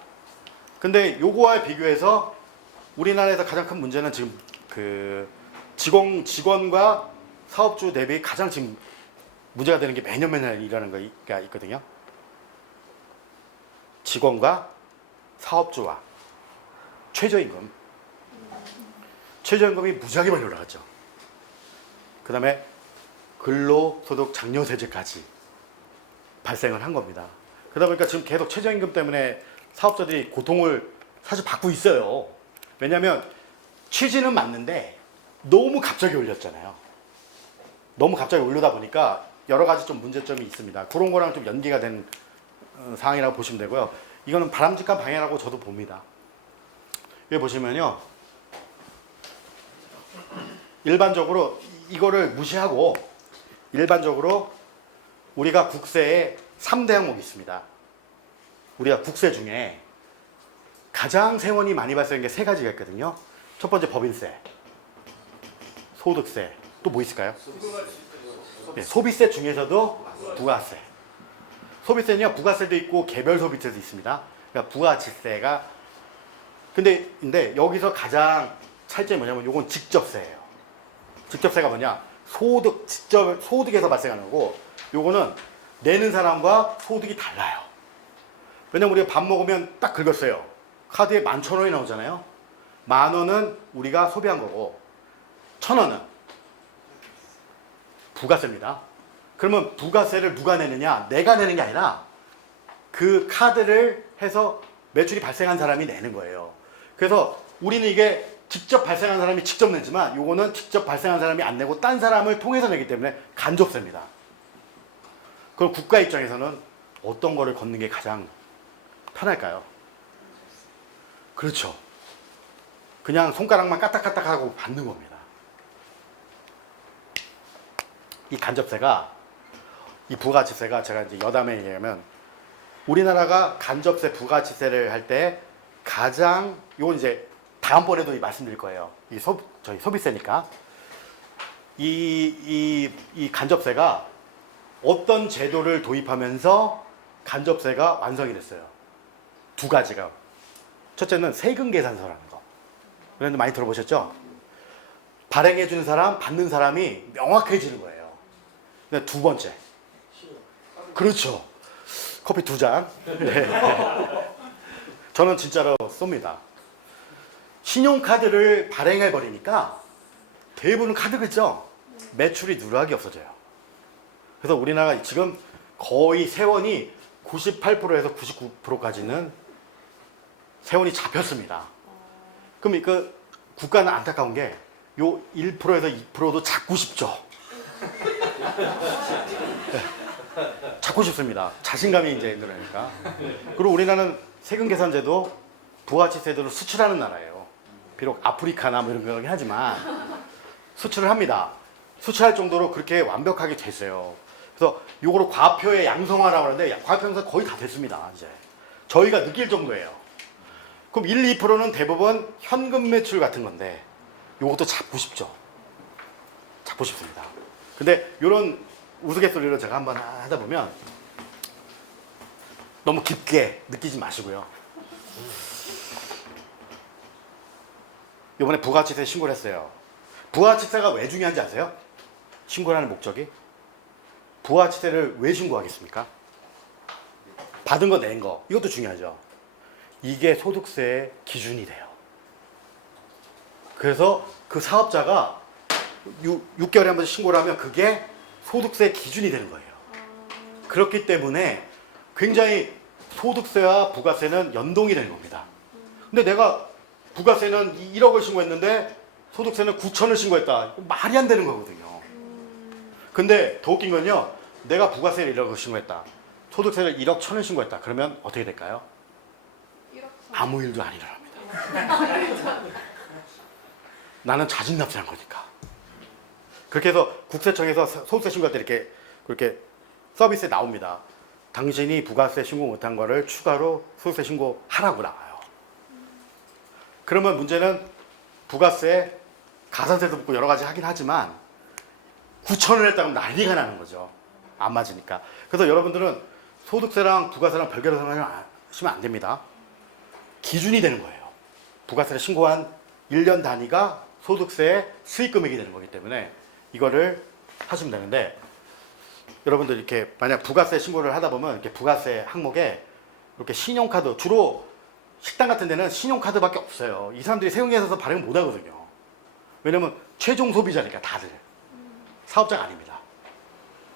근데 요거와 비교해서 우리나라에서 가장 큰 문제는 지금 그 직원과 사업주 대비 가장 지금 문제가 되는 게 매년 일어나는 거가 있거든요. 직원과 사업주와 최저임금. 최저임금이 무지하게 많이 올라갔죠. 그 다음에 근로소득 장려세제까지 발생을 한 겁니다. 그러다 보니까 지금 계속 최저임금 때문에 사업자들이 고통을 사실 받고 있어요. 왜냐하면 취지는 맞는데 너무 갑자기 올렸잖아요. 너무 갑자기 올리다 보니까 여러 가지 좀 문제점이 있습니다. 그런 거랑 좀 연기가 된 상황이라고 보시면 되고요. 이거는 바람직한 방향이라고 저도 봅니다. 여기 보시면요. 일반적으로 이거를 무시하고 일반적으로 우리가 국세에 3대 항목이 있습니다. 우리가 국세 중에 가장 세원이 많이 발생하는 게 세 가지가 있거든요. 첫 번째 법인세, 소득세, 또 뭐 있을까요? 네, 소비세 중에서도 부가세. 소비세는요, 부가세도 있고 개별 소비세도 있습니다. 그러니까 부가지세가 근데 여기서 가장 차이점이 뭐냐면 요건 직접세예요. 직접세가 뭐냐? 소득에서 발생하는 거고 요거는 내는 사람과 소득이 달라요. 왜냐면 우리가 밥 먹으면 딱 긁었어요. 카드에 11,000원이 나오잖아요. 10,000원은 우리가 소비한 거고 1,000원은 부가세입니다. 그러면 부가세를 누가 내느냐? 내가 내는 게 아니라 그 카드를 해서 매출이 발생한 사람이 내는 거예요. 그래서 우리는 이게 직접 발생한 사람이 직접 내지만 요거는 직접 발생한 사람이 안 내고 딴 사람을 통해서 내기 때문에 간접세입니다. 그럼 국가 입장에서는 어떤 거를 걷는 게 가장 편할까요? 그렇죠. 그냥 손가락만 까딱까딱하고 받는 겁니다. 이 간접세가, 이 부가지세가 제가 이제 여담에 얘기하면 우리나라가 간접세, 부가지세를 할 때 가장 요건 이제 다음번에도 말씀드릴 거예요. 저희 소비세니까 이 간접세가 어떤 제도를 도입하면서 간접세가 완성이 됐어요. 두 가지가. 첫째는 세금 계산서라는 거. 그런데 많이 들어보셨죠? 발행해 주는 사람, 받는 사람이 명확해지는 거예요. 근데 두 번째. 그렇죠. 커피 2잔. 네. 저는 진짜로 쏩니다. 신용카드를 발행해 버리니까 대부분 카드겠죠. 매출이 누락이 없어져요. 그래서 우리나라가 지금 거의 세원이 98%에서 99%까지는 세원이 잡혔습니다. 그럼 그 국가는 안타까운 게 요 1%에서 2%도 잡고 싶죠. 네. 잡고 싶습니다. 자신감이 이제 늘으니까. 그리고 우리나라는 세금 계산제도 부가치세들을 수출하는 나라예요. 비록 아프리카나 뭐 이런 거긴 하지만 수출을 합니다. 수출할 정도로 그렇게 완벽하게 됐어요. 그래서 요거를 과표의 양성화라고 하는데 과표 양성 거의 다 됐습니다. 이제 저희가 느낄 정도예요. 그럼 1, 2%는 대부분 현금 매출 같은 건데 요것도 잡고 싶죠. 잡고 싶습니다. 근데 요런 우스갯소리로 제가 한번 하다 보면 너무 깊게 느끼지 마시고요. 이번에 부가치세 신고를 했어요. 부가치세가 왜 중요한지 아세요? 신고를 하는 목적이? 부가치세를 왜 신고하겠습니까? 받은 거 낸 거 이것도 중요하죠. 이게 소득세의 기준이 돼요. 그래서 그 사업자가 6개월에 한 번씩 신고를 하면 그게 소득세 기준이 되는 거예요. 그렇기 때문에 굉장히 소득세와 부가세는 연동이 되는 겁니다. 근데 내가 부가세는 1억을 신고했는데 소득세는 9천을 신고했다. 말이 안 되는 거거든요. 근데 더 웃긴 건요. 내가 부가세를 1억을 신고했다. 소득세를 1억 1천을 신고했다. 그러면 어떻게 될까요? 아무 일도 안 일어납니다. 나는 자진납세한 거니까. 그렇게 해서 국세청에서 소득세 신고할 때 이렇게 그렇게 서비스에 나옵니다. 당신이 부가세 신고 못한 거를 추가로 소득세 신고하라고 나와요. 그러면 문제는 부가세, 가산세도 붙고 여러 가지 하긴 하지만 9천을 했다면 난리가 나는 거죠. 안 맞으니까. 그래서 여러분들은 소득세랑 부가세랑 별개로 생각하시면 안 됩니다. 기준이 되는 거예요. 부가세를 신고한 1년 단위가 소득세의 수익금액이 되는 거기 때문에 이거를 하시면 되는데 여러분들 이렇게 만약 부가세 신고를 하다 보면 이렇게 부가세 항목에 이렇게 신용카드 주로 식당 같은 데는 신용카드밖에 없어요. 이 사람들이 세금계산서 발행을 못 하거든요. 왜냐면 최종 소비자니까 다들 사업자가 아닙니다.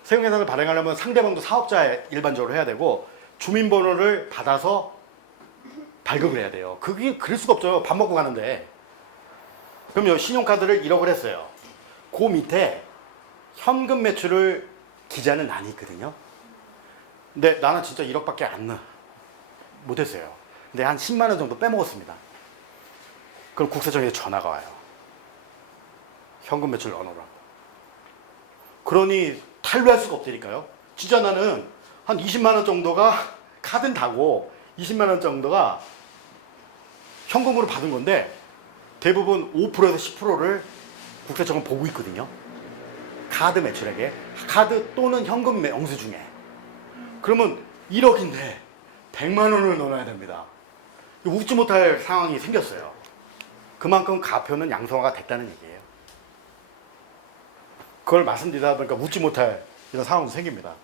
세금계산서를 발행하려면 상대방도 사업자 일반적으로 해야 되고 주민번호를 받아서 발급을 해야 돼요. 그게 그럴 수가 없죠. 밥 먹고 가는데. 그럼요 신용카드를 1억을 했어요. 그 밑에 현금 매출을 기재하는 난이 있거든요. 근데 나는 진짜 1억밖에 못했어요. 근데 한 10만 원 정도 빼먹었습니다. 그럼 국세청에서 전화가 와요. 현금 매출 넣어놓으라고. 그러니 탈루할 수가 없다니까요. 진짜 나는 한 20만 원 정도가 카드는 다고 20만 원 정도가 현금으로 받은 건데 대부분 5%에서 10%를 국세청은 보고 있거든요. 카드 매출액에 카드 또는 현금 영수 중에 그러면 1억인데 100만 원을 넣어놔야 됩니다. 웃지 못할 상황이 생겼어요. 그만큼 가표는 양성화가 됐다는 얘기예요. 그걸 말씀드리다 보니까 웃지 못할 이런 상황도 생깁니다.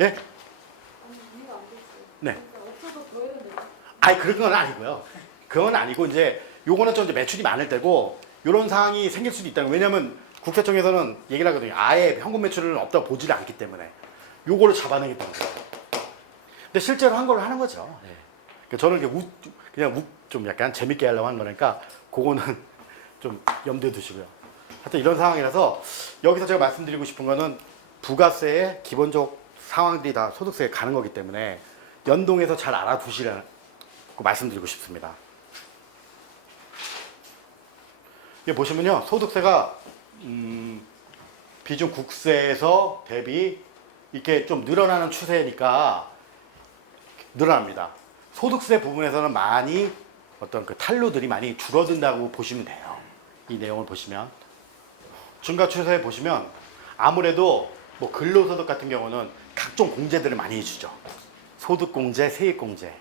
예? 아니 이해가 안 됐어요. 네. 그러니까 없어도 더 해야 돼요. 아니 그런 건 아니고요. 그건 아니고 이제 요거는 좀 이제 매출이 많을 때고 이런 상황이 생길 수도 있다는. 왜냐하면 국세청에서는 얘기를 하거든요. 아예 현금 매출은 없다고 보지를 않기 때문에 요거를 잡아내겠다는 거예요. 근데 실제로 한 걸로 하는 거죠. 예. 그러니까 저는 이렇게 그냥 좀 약간 재밌게 하려고 하는 거니까 그거는 좀 염두에 두시고요. 하여튼 이런 상황이라서 여기서 제가 말씀드리고 싶은 거는 부가세의 기본적 상황들이 다 소득세에 가는 거기 때문에 연동해서 잘 알아두시라고 말씀드리고 싶습니다. 여기 보시면요. 소득세가 비중 국세에서 대비 이렇게 좀 늘어나는 추세니까 늘어납니다. 소득세 부분에서는 많이 어떤 그 탈루들이 많이 줄어든다고 보시면 돼요. 이 내용을 보시면 증가 추세에 보시면 아무래도 뭐 근로소득 같은 경우는 각종 공제들을 많이 해주죠. 소득공제, 세액공제.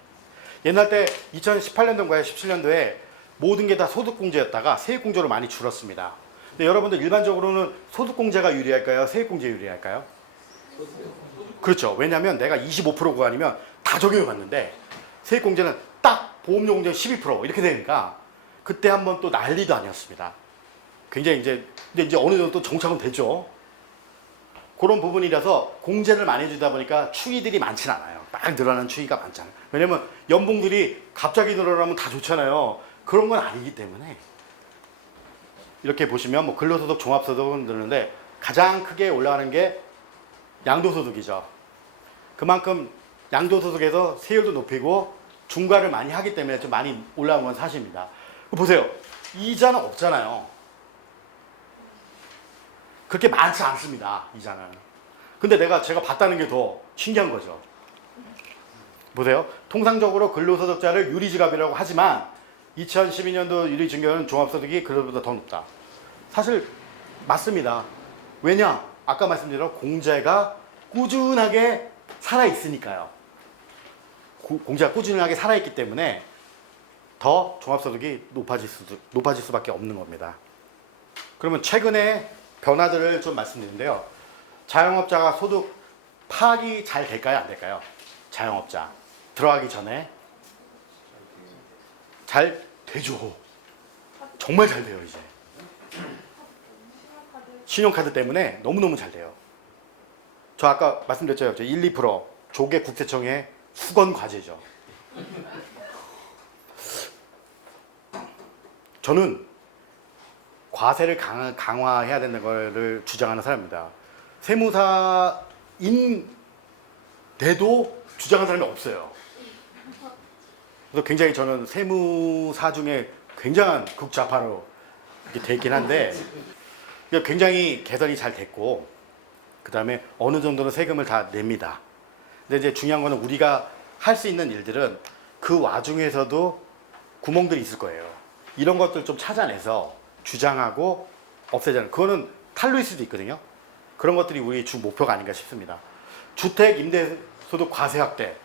옛날 때 2018년도인가요? 17년도에 모든 게 다 소득공제였다가 세액공제로 많이 줄었습니다. 근데 여러분들 일반적으로는 소득공제가 유리할까요? 세액공제 유리할까요? 그렇죠. 왜냐하면 내가 25%가 아니면 다 적용을 받는데 세액공제는 딱 보험료 공제 12% 이렇게 되니까 그때 한번 또 난리도 아니었습니다. 굉장히 근데 이제 어느 정도 또 정착은 되죠. 그런 부분이라서 공제를 많이 주다 보니까 추이들이 많진 않아요. 막 늘어나는 추이가 많잖아요. 왜냐면 연봉들이 갑자기 늘어나면 다 좋잖아요. 그런 건 아니기 때문에 이렇게 보시면 뭐 근로소득, 종합소득은 늘는데 가장 크게 올라가는 게 양도소득이죠. 그만큼 양도소득에서 세율도 높이고 중과를 많이 하기 때문에 좀 많이 올라온 건 사실입니다. 보세요. 이자는 없잖아요. 그렇게 많지 않습니다. 이자는. 근데 제가 봤다는 게 더 신기한 거죠. 보세요. 통상적으로 근로소득자를 유리지갑이라고 하지만 2012년도 유리증명은 종합소득이 그것보다 더 높다. 사실 맞습니다. 왜냐? 아까 말씀드린 대로 공제가 꾸준하게 살아있으니까요. 공제가 꾸준하게 살아있기 때문에 더 종합소득이 높아질 수밖에 없는 겁니다. 그러면 최근에 변화들을 좀 말씀드리는데요. 자영업자가 소득 파악이 잘 될까요? 안 될까요? 자영업자 들어가기 전에 잘 되죠. 정말 잘 돼요 이제. 신용카드 때문에 너무너무 잘 돼요. 저 아까 말씀드렸죠. 1, 2% 조계 국세청의 수건 과제죠. 저는 과세를 강화해야 되는 것을 주장하는 사람입니다. 세무사인데도 주장하는 사람이 없어요. 그래서 굉장히 저는 세무사 중에 굉장한 극좌파로 이렇게 돼 있긴 한데 굉장히 개선이 잘 됐고 그 다음에 어느 정도는 세금을 다 냅니다. 근데 이제 중요한 거는 우리가 할 수 있는 일들은 그 와중에서도 구멍들이 있을 거예요. 이런 것들 좀 찾아내서 주장하고 없애자는 그거는 탈루일 수도 있거든요. 그런 것들이 우리 주 목표가 아닌가 싶습니다. 주택 임대소득 과세 확대.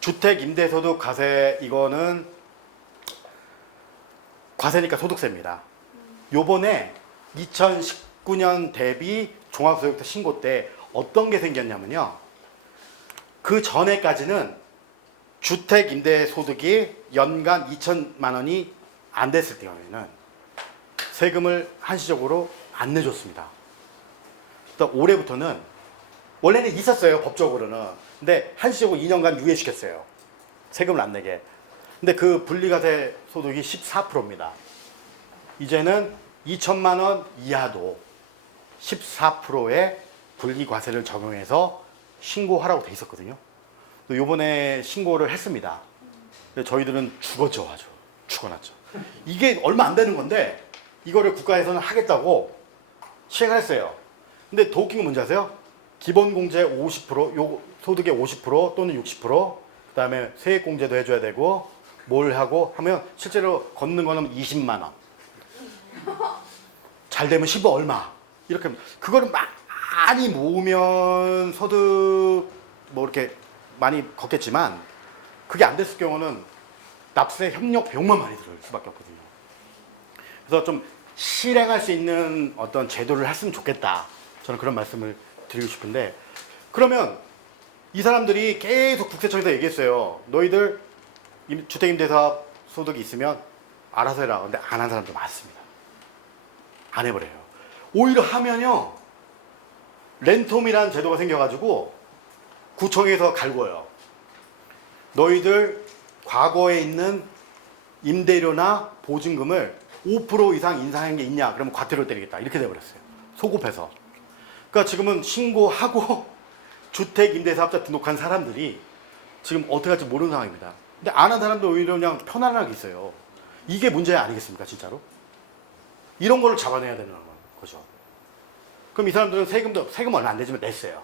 주택 임대소득 과세 이거는 과세니까 소득세입니다. 요번에 2019년 대비 종합소득세 신고 때 어떤 게 생겼냐면요. 그 전에까지는 주택 임대소득이 연간 2천만 원이 안 됐을 경우에는 세금을 한시적으로 안 내줬습니다. 올해부터는 원래는 있었어요 법적으로는. 근데 한시적으로 2년간 유예시켰어요. 세금을 안 내게. 근데 그 분리과세 소득이 14%입니다. 이제는 2천만 원 이하도 14%의 분리과세를 적용해서 신고하라고 돼 있었거든요. 요번에 신고를 했습니다. 근데 저희들은 죽었죠. 아주 죽어났죠. 이게 얼마 안 되는 건데 이거를 국가에서는 하겠다고 시행을 했어요. 근데 더 웃긴 건 뭔지 아세요? 기본공제 50%, 요 소득의 50% 또는 60%, 그 다음에 세액공제도 해줘야 되고 뭘 하고 하면 실제로 걷는 거는 20만 원. 잘 되면 15 얼마. 이렇게 그거를 많이 모으면 소득 뭐 이렇게 많이 걷겠지만 그게 안 됐을 경우는 납세 협력 비용만 많이 들을 수밖에 없거든요. 그래서 좀 실행할 수 있는 어떤 제도를 했으면 좋겠다. 저는 그런 말씀을 드리고 싶은데 그러면 이 사람들이 계속 국세청에서 얘기했어요. 너희들 주택임대사업 소득이 있으면 알아서 해라. 근데 안 한 사람도 많습니다. 안 해버려요. 오히려 하면요. 렌톰이라는 제도가 생겨가지고 구청에서 갈고요. 너희들 과거에 있는 임대료나 보증금을 5% 이상 인상한 게 있냐? 그러면 과태료 때리겠다. 이렇게 돼버렸어요. 소급해서. 그러니까 지금은 신고하고 주택임대사업자 등록한 사람들이 지금 어떻게 할지 모르는 상황입니다. 근데 안 한 사람도 오히려 그냥 편안하게 있어요. 이게 문제 아니겠습니까? 진짜로? 이런 거를 잡아내야 되는 거죠. 그럼 이 사람들은 세금 얼마 안 내지만 냈어요.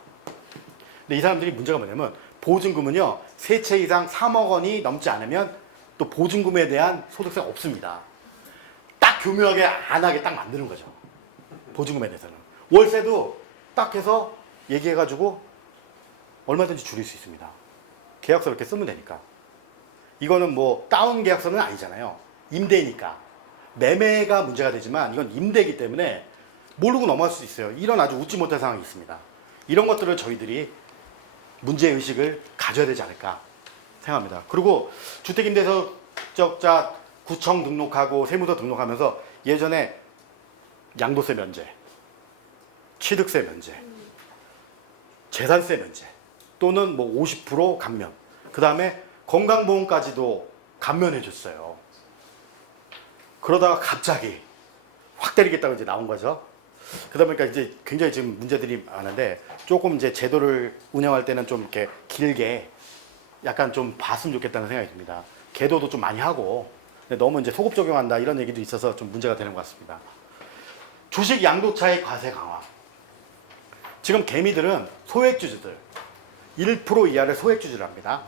근데 이 사람들이 문제가 뭐냐면 보증금은요. 세 채 이상 3억 원이 넘지 않으면 또 보증금에 대한 소득세가 없습니다. 딱 교묘하게 안 하게 딱 만드는 거죠. 보증금에 대해서는. 월세도 딱 해서 얘기해가지고 얼마든지 줄일 수 있습니다. 계약서 이렇게 쓰면 되니까. 이거는 뭐 다운 계약서는 아니잖아요. 임대니까. 매매가 문제가 되지만 이건 임대이기 때문에 모르고 넘어갈 수 있어요. 이런 아주 웃지 못할 상황이 있습니다. 이런 것들을 저희들이 문제의식을 가져야 되지 않을까 생각합니다. 그리고 주택임대소득자 구청 등록하고 세무서 등록하면서 예전에 양도세 면제, 취득세 면제, 재산세 면제 또는 뭐 50% 감면, 그 다음에 건강보험까지도 감면해 줬어요. 그러다가 갑자기 확 때리겠다고 이제 나온 거죠. 그러다 보니까 이제 굉장히 지금 문제들이 많은데 조금 이제 제도를 운영할 때는 좀 이렇게 길게 약간 좀 봤으면 좋겠다는 생각이 듭니다. 계도도 좀 많이 하고 근데 너무 이제 소급 적용한다 이런 얘기도 있어서 좀 문제가 되는 것 같습니다. 주식 양도차익 과세 강화. 지금 개미들은 소액주주들 1% 이하를 소액주주랍니다.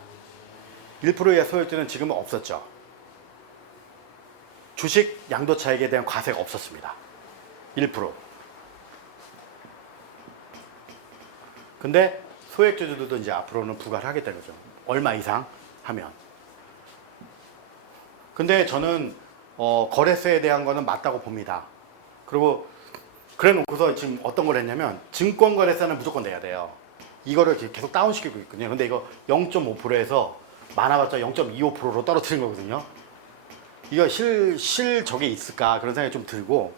1% 이하 소액주주는 지금은 없었죠. 주식 양도차익에 대한 과세가 없었습니다. 1%. 근데 소액주주들도 이제 앞으로는 부과를 하겠다는 거죠. 얼마 이상 하면. 근데 저는 거래세에 대한 거는 맞다고 봅니다. 그리고 그래 놓고서 지금 어떤 걸 했냐면 증권거래세는 무조건 내야 돼요. 이거를 계속 다운시키고 있거든요. 근데 이거 0.5%에서 많아봤자 0.25%로 떨어뜨린 거거든요. 이거 적이 있을까 그런 생각이 좀 들고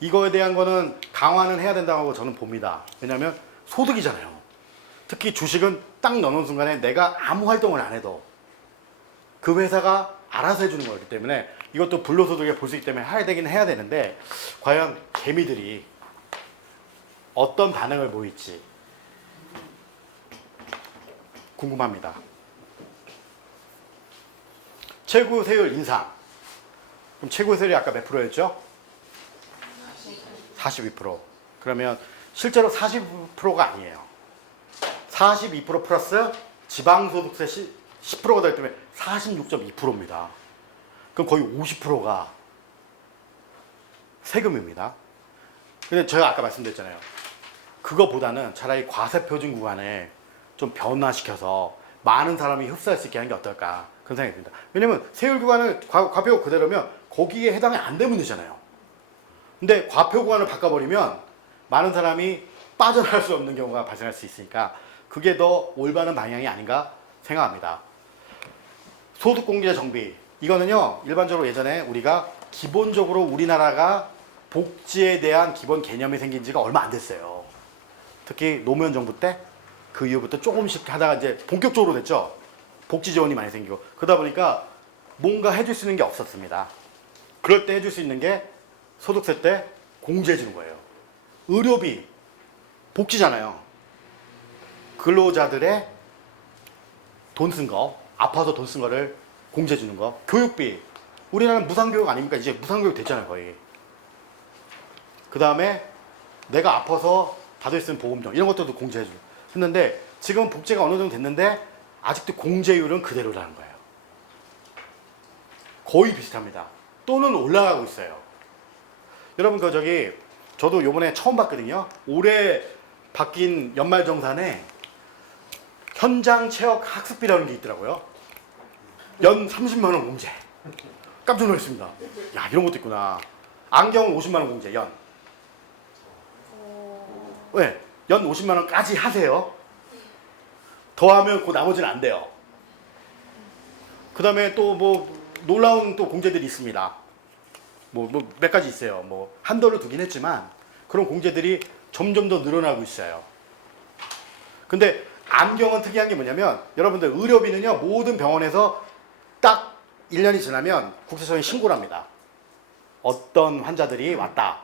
이거에 대한 거는 강화는 해야 된다고 저는 봅니다. 왜냐하면 소득이잖아요. 특히 주식은 딱 넣는 순간에 내가 아무 활동을 안 해도 그 회사가 알아서 해주는 거기 때문에 이것도 불로소득에 볼 수 있기 때문에 해야 되긴 해야 되는데 과연 개미들이 어떤 반응을 보일지 궁금합니다. 최고 세율 인상. 그럼 최고 세율이 아까 몇 프로였죠? 42%. 그러면 실제로 42%가 아니에요. 42% 플러스 지방소득세 10%가 되기 때문에 46.2%입니다. 그럼 거의 50%가 세금입니다. 근데 제가 아까 말씀드렸잖아요. 그거보다는 차라리 과세표준 구간에 좀 변화시켜서 많은 사람이 흡수할 수 있게 하는 게 어떨까 그런 생각이 듭니다. 왜냐면 세율 구간을 과표 그대로면 거기에 해당이 안 되면 되잖아요. 근데 과표 구간을 바꿔버리면 많은 사람이 빠져나갈 수 없는 경우가 발생할 수 있으니까 그게 더 올바른 방향이 아닌가 생각합니다. 소득공제 정비. 이거는요, 일반적으로 예전에 우리가 기본적으로 우리나라가 복지에 대한 기본 개념이 생긴 지가 얼마 안 됐어요. 특히 노무현 정부 때 그 이후부터 조금씩 하다가 이제 본격적으로 됐죠. 복지 지원이 많이 생기고. 그러다 보니까 뭔가 해줄 수 있는 게 없었습니다. 그럴 때 해줄 수 있는 게 소득세 때 공제해 주는 거예요. 의료비, 복지잖아요. 근로자들의 돈 쓴 거, 아파서 돈 쓴 거를 공제해 주는 거. 교육비, 우리나라는 무상교육 아닙니까? 이제 무상교육 됐잖아요, 거의. 그 다음에 내가 아파서 받을 수 있는 보험료, 이런 것들도 공제해 주고. 했는데 지금 복지가 어느 정도 됐는데 아직도 공제율은 그대로라는 거예요. 거의 비슷합니다. 또는 올라가고 있어요. 여러분 저도 요번에 처음 봤거든요. 올해 바뀐 연말정산에 현장 체육 학습비라는 게 있더라고요. 연 30만 원 공제. 깜짝 놀랐습니다. 야, 이런 것도 있구나. 안경은 50만 원 공제 연. 왜? 연 50만 원까지 하세요. 더하면 그 나머지는 안 돼요. 그 다음에 또 뭐 놀라운 또 공제들이 있습니다. 뭐 몇 가지 있어요. 뭐 한도를 두긴 했지만 그런 공제들이 점점 더 늘어나고 있어요. 근데 안경은 특이한 게 뭐냐면 여러분들 의료비는요 모든 병원에서 딱 1년이 지나면 국세청에 신고를 합니다. 어떤 환자들이 왔다.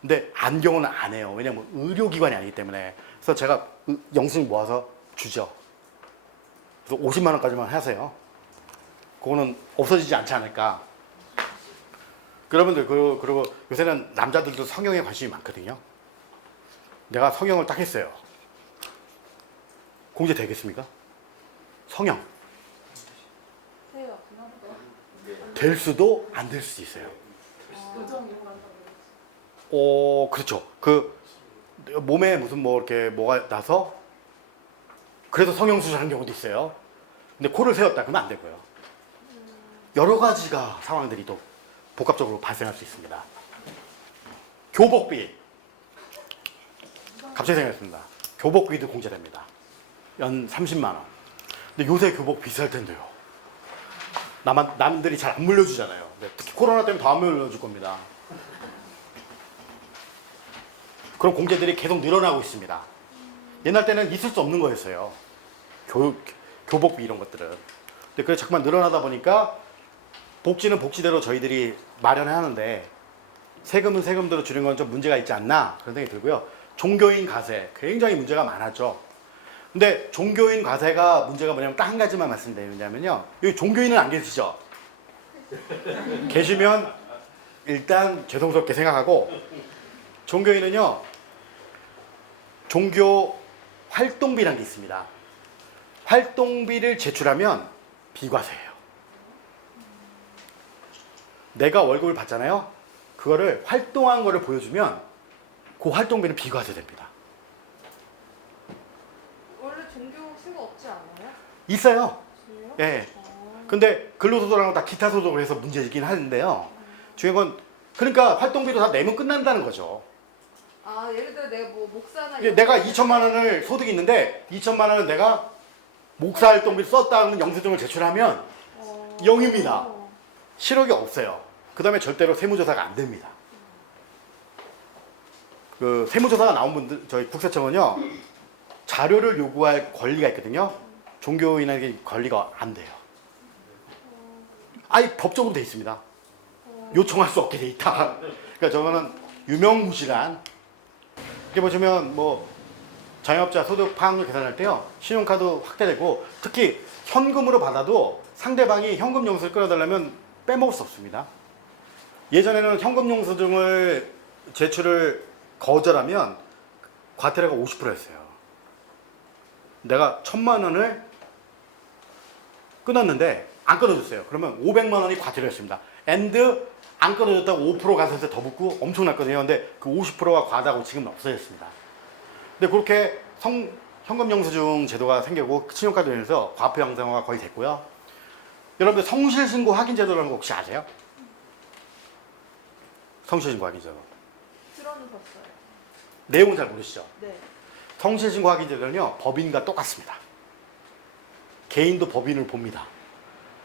근데 안경은 안 해요. 왜냐면 의료기관이 아니기 때문에. 그래서 제가 영수증 모아서 주죠. 그래서 50만 원까지만 하세요. 그거는 없어지지 않지 않을까. 여러분들 그리고 요새는 남자들도 성형에 관심이 많거든요. 내가 성형을 딱 했어요. 공제 되겠습니까? 성형. 세요. 그나보다. 될 수도 안 될 수도 있어요. 요정 이용한다고. 그렇죠. 그 몸에 무슨 뭐 이렇게 뭐가 나서 그래서 성형 수술하는 경우도 있어요. 근데 코를 세웠다 그러면 안 되고요. 여러 가지가 상황들이 또 복합적으로 발생할 수 있습니다. 교복비. 갑자기 생각했습니다. 교복비도 공제됩니다. 연 30만 원. 근데 요새 교복 비쌀 텐데요. 남들이 잘 안 물려주잖아요. 근데 특히 코로나 때문에 더 안 물려줄 겁니다. 그런 공제들이 계속 늘어나고 있습니다. 옛날 때는 있을 수 없는 거였어요. 교복비 이런 것들은. 근데 그게 자꾸만 늘어나다 보니까 복지는 복지대로 저희들이 마련을 하는데 세금은 세금대로 줄인 건 좀 문제가 있지 않나 그런 생각이 들고요. 종교인 가세 굉장히 문제가 많았죠. 근데 종교인 과세가 문제가 뭐냐면 딱 한 가지만 말씀드리냐면요. 여기 종교인은 안 계시죠? 계시면 일단 죄송스럽게 생각하고 종교인은요. 종교 활동비라는 게 있습니다. 활동비를 제출하면 비과세예요. 내가 월급을 받잖아요. 그거를 활동한 거를 보여주면 그 활동비는 비과세 됩니다. 원래 종교세가 없지 않아요? 있어요. 그래요? 예. 근데 근로소득하고 다 기타 소득을 해서 문제이긴 하는데요. 중요한 건 그러니까 활동비도 다 내면 끝난다는 거죠. 아 예를 들어 내가 뭐 목사나 이게 내가 2천만 원을 소득이 있는데 2천만 원을 내가 목사 활동비를 썼다는 영수증을 제출하면 0입니다. 실효가 없어요. 그 다음에 절대로 세무조사가 안 됩니다. 그 세무조사가 나온 분들 저희 국세청은요 자료를 요구할 권리가 있거든요. 종교인에게 권리가 안 돼요. 아예 법적으로 돼 있습니다. 요청할 수 없게 돼 있다. 그러니까 저거는 유명무실한. 이렇게 보시면 뭐 자영업자 소득 파악률 계산할 때요 신용카드 확대되고 특히 현금으로 받아도 상대방이 현금 영수를 끌어달라면 빼먹을 수 없습니다. 예전에는 현금 영수증을 제출을 거절하면 과태료가 50%였어요. 내가 1,000만 원을 끊었는데 안 끊어줬어요. 그러면 500만 원이 과태료였습니다. 앤드 안 끊어줬다고 5% 가산세 더 붙고 엄청났거든요. 근데 그 50%가 과다고 지금은 없어졌습니다. 근데 그렇게 현금 영수증 제도가 생기고 신용카드 면에서 과표 양성화가 거의 됐고요. 여러분들 성실신고 확인 제도라는 거 혹시 아세요? 성실신고 확인 제도. 들어는 봤어요. 내용은 잘 모르시죠? 네. 성실신고 확인 제도는요 법인과 똑같습니다. 개인도 법인을 봅니다.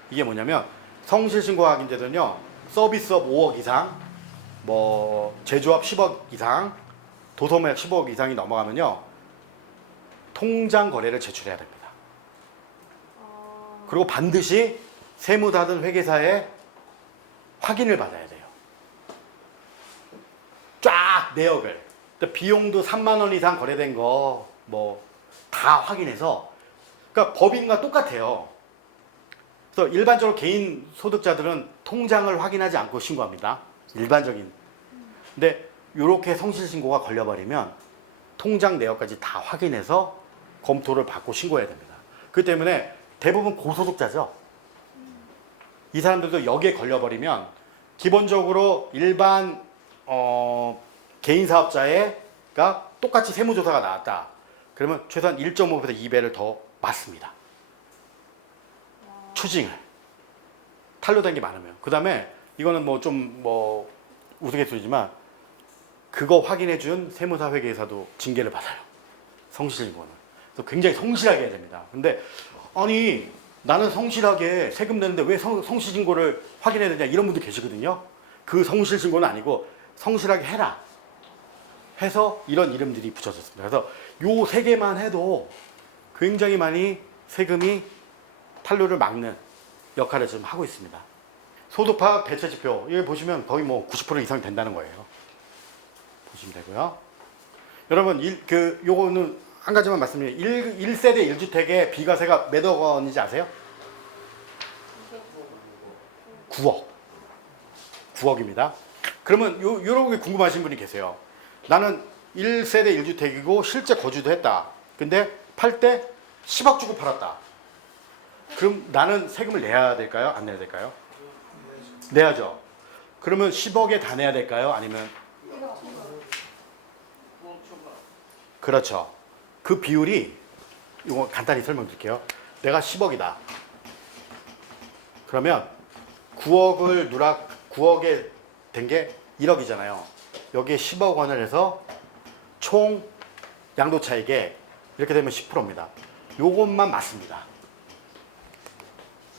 이게 뭐냐면 성실신고 확인 제도는요 서비스업 5억 이상, 뭐 제조업 10억 이상, 도소매약 15억 이상이 넘어가면요 통장 거래를 제출해야 됩니다. 그리고 반드시 세무사든 회계사에 확인을 받아야 돼요. 쫙 내역을. 비용도 3만 원 이상 거래된 거 뭐 다 확인해서 그러니까 법인과 똑같아요. 그래서 일반적으로 개인 소득자들은 통장을 확인하지 않고 신고합니다. 일반적인. 근데 이렇게 성실신고가 걸려버리면 통장 내역까지 다 확인해서 검토를 받고 신고해야 됩니다. 그렇기 때문에 대부분 고소득자죠. 이 사람들도 여기에 걸려버리면 기본적으로 일반 개인 사업자가 똑같이 세무조사가 나왔다. 그러면 최소한 1.5배에서 2배를 더 맞습니다. 추징을. 탄로된 게 많으면. 그 다음에 이거는 뭐 좀 뭐 우스갯소리지만 그거 확인해준 세무사 회계사도 징계를 받아요. 성실신고는. 그래서 굉장히 성실하게 해야 됩니다. 근데 아니 나는 성실하게 세금 내는데 왜 성실신고를 확인해야 되냐 이런 분들 계시거든요. 그 성실신고는 아니고 성실하게 해라 해서 이런 이름들이 붙여졌습니다. 그래서 요 세 개만 해도 굉장히 많이 세금이 탄로를 막는 역할을 지금 하고 있습니다. 소득파악 대체지표 여기 보시면 거의 뭐 90% 이상 된다는 거예요. 보시면 되고요. 여러분 요거는 한 가지만 말씀드리면 1세대 1주택의 비과세가 몇 억 원인지 아세요? 9억. 9억입니다. 그러면 요런 게 궁금하신 분이 계세요. 나는 1세대 1주택이고 실제 거주도 했다. 근데 팔 때 10억 주고 팔았다. 그럼 나는 세금을 내야 될까요? 안 내야 될까요? 내야죠. 그러면 10억에 다 내야 될까요? 아니면 그렇죠. 그 비율이 이거 간단히 설명드릴게요. 내가 10억이다. 그러면 9억에 된 게 1억이잖아요. 여기에 10억 원을 해서 총 양도차익에 이렇게 되면 10%입니다. 요것만 맞습니다.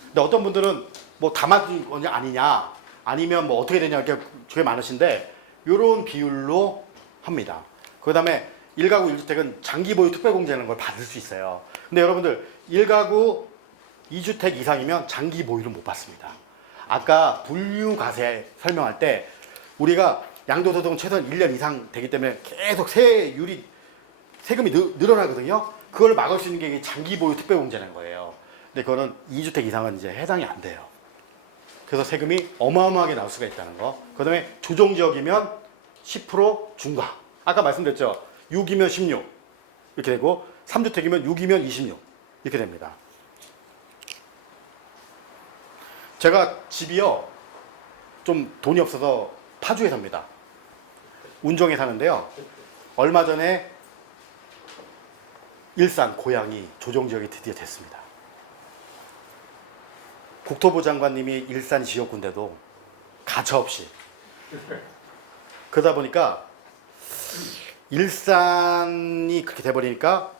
근데 어떤 분들은 뭐 다 맞은 거냐 아니냐 아니면 뭐 어떻게 되냐 이렇게 되게 많으신데 요런 비율로 합니다. 그 다음에 1가구 1주택은 장기보유 특별공제라는 걸 받을 수 있어요. 근데 여러분들 1가구 2주택 이상이면 장기보유를 못 받습니다. 아까 분류과세 설명할 때 우리가 양도소득은 최소한 1년 이상 되기 때문에 계속 세금이 늘어나거든요. 그걸 막을 수 있는 게 이 장기 보유 특별공제라는 거예요. 근데 그거는 2주택 이상은 이제 해당이 안 돼요. 그래서 세금이 어마어마하게 나올 수가 있다는 거. 그 다음에 조정지역이면 10% 중과. 아까 말씀드렸죠. 6이면 16 이렇게 되고 3주택이면 6이면 26 이렇게 됩니다. 제가 집이요 좀 돈이 없어서 파주에 삽니다. 운정에 사는데요. 얼마 전에 일산 고향이 조정지역이 드디어 됐습니다. 국토부 장관님이 일산 지역군데도 가차없이 그러다 보니까 일산이 그렇게 돼버리니까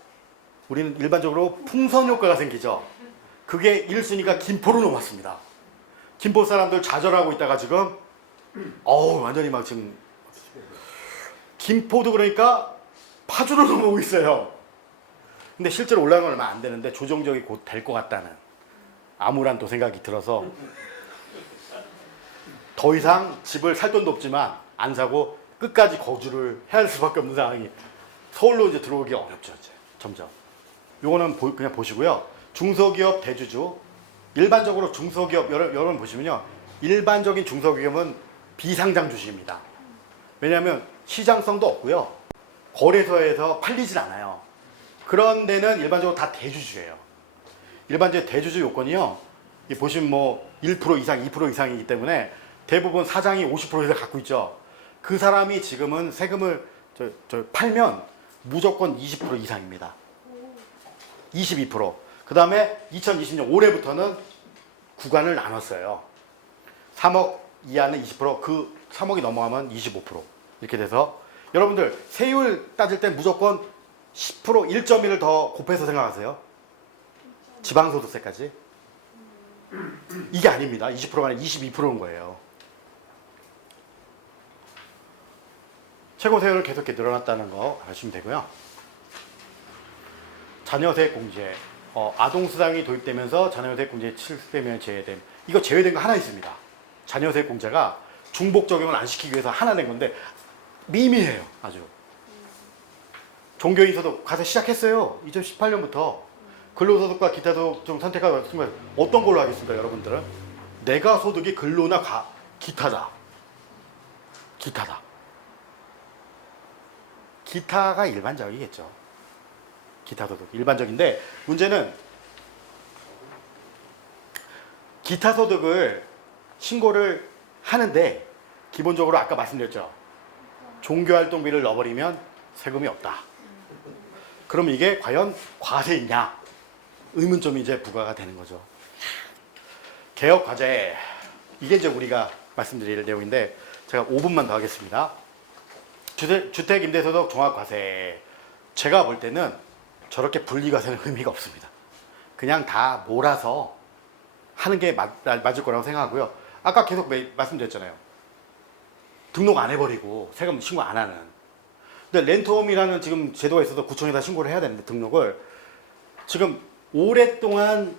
우리는 일반적으로 풍선 효과가 생기죠. 그게 1순위가 김포로 넘었습니다. 김포 사람들 좌절하고 있다가 지금 완전히 막 지금 김포도 그러니까 파주로 넘어오고 있어요. 근데 실제로 올라간 건 얼마 안 되는데 조정지역이 곧 될 것 같다는 암울한 또 생각이 들어서 더 이상 집을 살 돈도 없지만 안 사고 끝까지 거주를 해야 할 수밖에 없는 상황이 서울로 이제 들어오기 어렵죠. 이제 점점. 요거는 그냥 보시고요. 중소기업 대주주 일반적으로 중소기업 여러분 보시면요. 일반적인 중소기업은 비상장 주식입니다. 왜냐하면 시장성도 없고요. 거래소에서 팔리질 않아요. 그런 데는 일반적으로 다 대주주예요. 일반적인 대주주 요건이요. 보시면 뭐 1% 이상, 2% 이상이기 때문에 대부분 사장이 50% 이상 갖고 있죠. 그 사람이 지금은 세금을 팔면 무조건 20% 이상입니다. 22%. 그 다음에 2020년 올해부터는 구간을 나눴어요. 3억 이하는 20%, 그 3억이 넘어가면 25% 이렇게 돼서 여러분들 세율 따질 땐 무조건 10% 1.1을 더 곱해서 생각하세요. 지방소득세까지. 이게 아닙니다. 20%가 아니라 22%인 거예요. 최고 세율을 계속 이렇게 늘어났다는 거 아시면 되고요. 자녀세액 공제. 아동수당이 도입되면서 자녀세액 공제 7세면 제외됨. 이거 제외된 거 하나 있습니다. 자녀세액 공제가 중복 적용을 안 시키기 위해서 하나 낸 건데 미미해요. 아주. 종교인소득 가서 시작했어요. 2018년부터. 근로소득과 기타소득 좀 선택하고 어떤 걸로 하겠습니까, 여러분들은? 내가 소득이 근로나 기타다. 기타다. 기타가 일반적이겠죠. 기타소득 일반적인데 문제는 기타소득을 신고를 하는데 기본적으로 아까 말씀드렸죠. 종교활동비를 넣어버리면 세금이 없다. 그럼 이게 과연 과세이냐? 의문점이 이제 부과가 되는 거죠. 개혁과제. 이게 이제 우리가 말씀드릴 내용인데 제가 5분만 더 하겠습니다. 주택임대소득 종합과세. 제가 볼 때는 저렇게 분리과세는 의미가 없습니다. 그냥 다 몰아서 하는 게 맞을 거라고 생각하고요. 아까 계속 말씀드렸잖아요. 등록 안 해버리고 세금 신고 안 하는. 근데 렌트홈이라는 지금 제도가 있어서 구청에다 신고를 해야 되는데 등록을 지금 오랫동안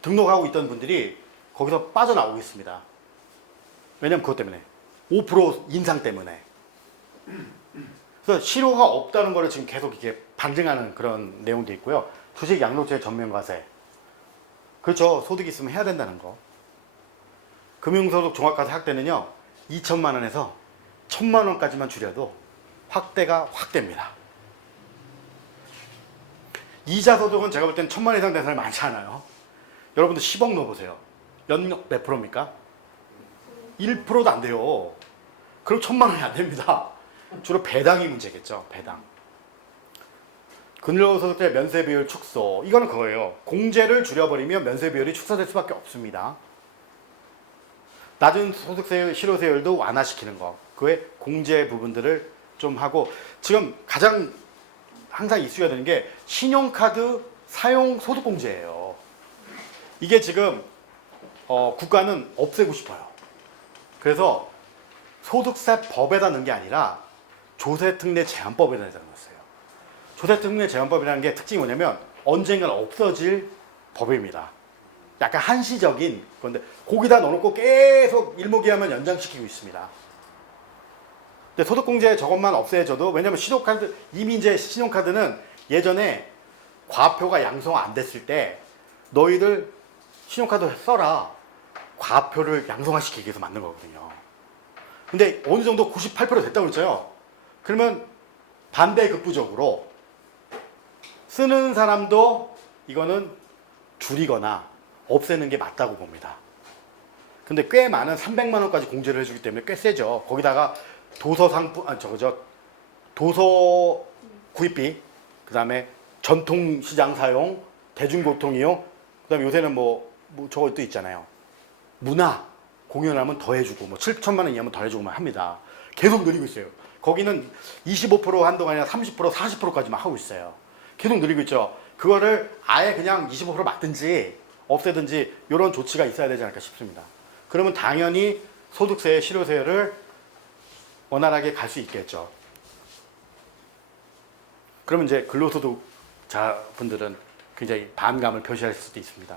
등록하고 있던 분들이 거기서 빠져나오고 있습니다. 왜냐면 그것 때문에 5% 인상 때문에. 그래서 실효가 없다는 거를 지금 계속 이렇게 반증하는 그런 내용도 있고요. 주식 양도세 전면과세. 그렇죠. 소득이 있으면 해야 된다는 거. 금융소득 종합과세 확대는요. 2천만 원에서 1,000만 원까지만 줄여도 확대가 확 됩니다. 이자 소득은 제가 볼 때는 1,000만 원 이상 된 사람이 많지 않아요. 여러분들 10억 넣어보세요. 연몇 프로입니까? 1%도 안 돼요. 그럼 1,000만 원이 안 됩니다. 주로 배당이 문제겠죠. 배당. 근로소득세 면세 비율 축소. 이거는 그거예요. 공제를 줄여버리면 면세 비율이 축소될 수밖에 없습니다. 낮은 소득세 실효세율도 완화시키는 거. 그 외 공제 부분들을 좀 하고 지금 가장 항상 이슈가 되는 게 신용카드 사용 소득공제예요. 이게 지금 국가는 없애고 싶어요. 그래서 소득세 법에다 넣은 게 아니라 조세특례 제한법에다 넣었어요. 조세특례 제한법이라는 게 특징이 뭐냐면 언젠간 없어질 법입니다. 약간 한시적인 건데 거기다 넣어놓고 계속 일목이하면 연장시키고 있습니다. 근데 소득공제 저것만 없애줘도 왜냐면 신용카드 이미 이제 신용카드는 예전에 과표가 양성화 안 됐을 때 너희들 신용카드 써라. 과표를 양성화시키기 위해서 만든 거거든요. 근데 어느 정도 98% 됐다고 그랬잖아요. 그러면 반대급부적으로 쓰는 사람도 이거는 줄이거나 없애는 게 맞다고 봅니다. 근데 꽤 많은 300만 원까지 공제를 해주기 때문에 꽤 세죠. 거기다가 도서 상품, 도서 구입비, 그 다음에 전통시장 사용, 대중교통 이용, 그 다음에 요새는 뭐 저것도 있잖아요. 문화, 공연하면 더 해주고, 뭐 7천만 원 이하면 더 해주고만 합니다. 계속 늘리고 있어요. 거기는 25% 한동안이나 30%, 40%까지만 하고 있어요. 계속 늘리고 있죠. 그거를 아예 그냥 25% 맞든지 없애든지 이런 조치가 있어야 되지 않을까 싶습니다. 그러면 당연히 소득세, 실효세를 원활하게 갈 수 있겠죠. 그러면 이제 근로소득자분들은 굉장히 반감을 표시할 수도 있습니다.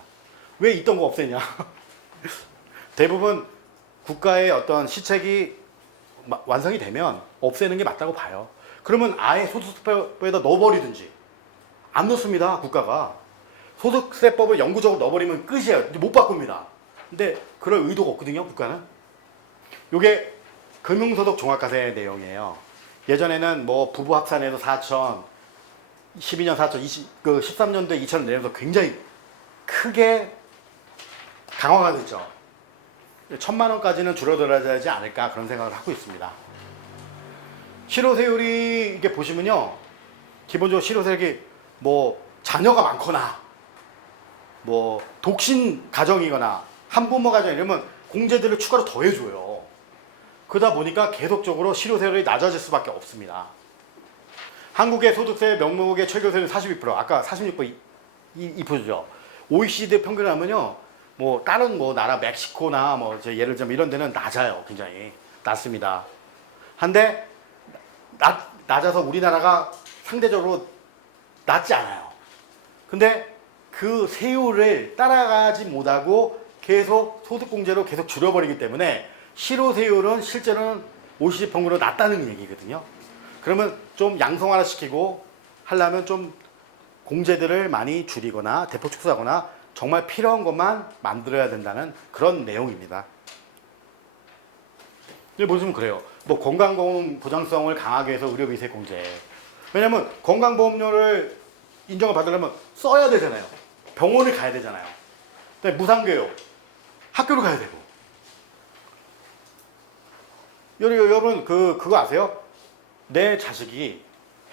왜 있던 거 없애냐? 대부분 국가의 어떤 시책이 완성이 되면 없애는 게 맞다고 봐요. 그러면 아예 소득세법에다 넣어버리든지. 안 넣습니다, 국가가. 소득세법을 영구적으로 넣어버리면 끝이에요. 못 바꿉니다. 근데 그럴 의도가 없거든요, 국가는. 요게 금융소득 종합과세 내용이에요. 예전에는 뭐 부부 합산해서 4천, 12년 4천, 13년도에 2천 내면서 굉장히 크게 강화가 됐죠. 1,000만 원까지는 줄어들어야 되지 않을까 그런 생각을 하고 있습니다. 실효세율이 이게 보시면요, 기본적으로 실효세율이 뭐 자녀가 많거나 뭐 독신 가정이거나 한부모 가정 이러면 공제들을 추가로 더해줘요. 그러다 보니까 계속적으로 실효세율이 낮아질 수밖에 없습니다. 한국의 소득세 명목의 최고세율은 42%, 아까 46.2%죠. OECD 평균을 하면요, 뭐 다른 뭐 나라 멕시코나 뭐 예를 들면 이런 데는 낮아요. 굉장히 낮습니다. 한데 낮아서 우리나라가 상대적으로 낮지 않아요. 근데 그 세율을 따라가지 못하고 계속 소득공제로 계속 줄여버리기 때문에 실효세율은 실제로는 OECD 평균으로 낮다는 얘기거든요. 그러면 좀 양성화를 시키고 하려면 좀 공제들을 많이 줄이거나 대폭 축소하거나 정말 필요한 것만 만들어야 된다는 그런 내용입니다. 여기 보시면 그래요. 뭐 건강보험 보장성을 강하게 해서 의료비세 공제. 왜냐면 건강보험료를 인정을 받으려면 써야 되잖아요. 병원을 가야 되잖아요. 그다음에 무상교육, 학교를 가야 되고. 여러분 그거 아세요? 내 자식이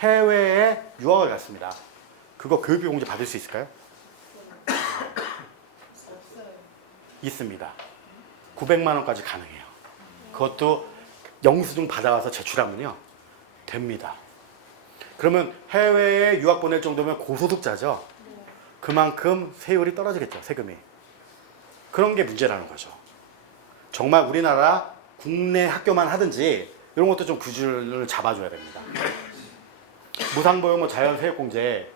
해외에 유학을 갔습니다. 그거 교육비 공제 받을 수 있을까요? 있습니다. 900만 원까지 가능해요. 그것도 영수증 받아와서 제출하면요, 됩니다. 그러면 해외에 유학 보낼 정도면 고소득자죠. 그만큼 세율이 떨어지겠죠, 세금이. 그런 게 문제라는 거죠. 정말 우리나라 국내 학교만 하든지 이런 것도 좀 규율을 잡아줘야 됩니다. 무상보험, 뭐 자연사회공제,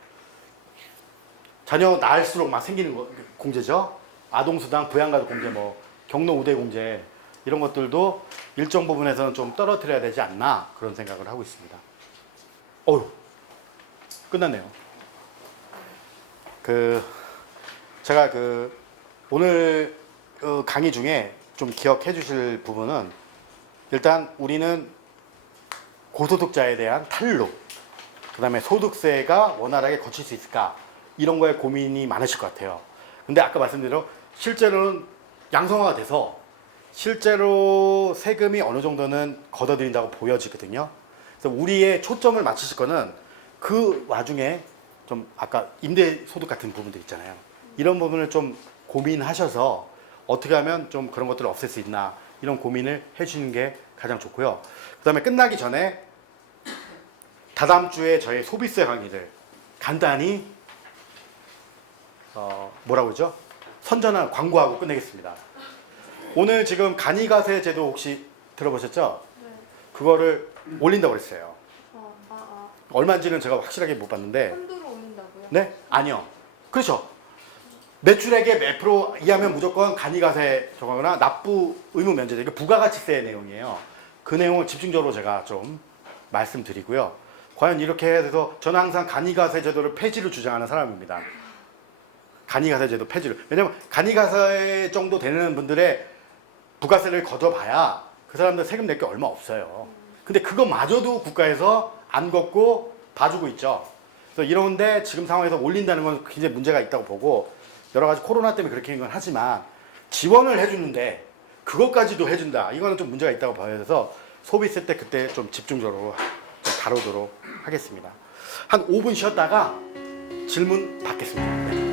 자녀 낳을수록 막 생기는 거, 공제죠. 아동수당, 부양가족 공제, 뭐 경로 우대 공제 이런 것들도 일정 부분에서는 좀 떨어뜨려야 되지 않나 그런 생각을 하고 있습니다. 어휴, 끝났네요. 제가 오늘 강의 중에 좀 기억해 주실 부분은, 일단 우리는 고소득자에 대한 탈루, 그 다음에 소득세가 원활하게 거칠 수 있을까, 이런 거에 고민이 많으실 것 같아요. 근데 아까 말씀드린 대로 실제로는 양성화가 돼서 실제로 세금이 어느 정도는 걷어들인다고 보여지거든요. 그래서 우리의 초점을 맞추실 거는 그 와중에 좀 아까 임대소득 같은 부분들 있잖아요. 이런 부분을 좀 고민하셔서 어떻게 하면 좀 그런 것들을 없앨 수 있나, 이런 고민을 해주시는 게 가장 좋고요. 그 다음에 끝나기 전에 다다음 주에 저희 소비세 강의를 간단히 뭐라고 그러죠? 선전한 광고하고 끝내겠습니다. 오늘 지금 간이가세 제도 혹시 들어보셨죠? 네. 그거를 올린다고 그랬어요. 얼마인지는 제가 확실하게 못 봤는데. 한도로 올린다고요? 네? 아니요. 그렇죠. 매출액의 몇 프로 이하면 무조건 간이가세 정하거나 납부 의무 면제, 이게 부가가치세 내용이에요. 그 내용을 집중적으로 제가 좀 말씀드리고요. 과연 이렇게 해서 저는 항상 간이가세 제도를 폐지를 주장하는 사람입니다. 간이가세 제도 폐지를. 왜냐면 간이가세 정도 되는 분들의 부가세를 걷어봐야 그 사람들 세금 낼 게 얼마 없어요. 근데 그거마저도 국가에서 안 걷고 봐주고 있죠. 그래서 이런데 지금 상황에서 올린다는 건 굉장히 문제가 있다고 보고, 여러 가지 코로나 때문에 그렇게 한 건 하지만 지원을 해주는데 그것까지도 해준다. 이거는 좀 문제가 있다고 봐야 돼서 소비 있을 때 그때 좀 집중적으로 좀 다루도록 하겠습니다. 한 5분 쉬었다가 질문 받겠습니다. 네.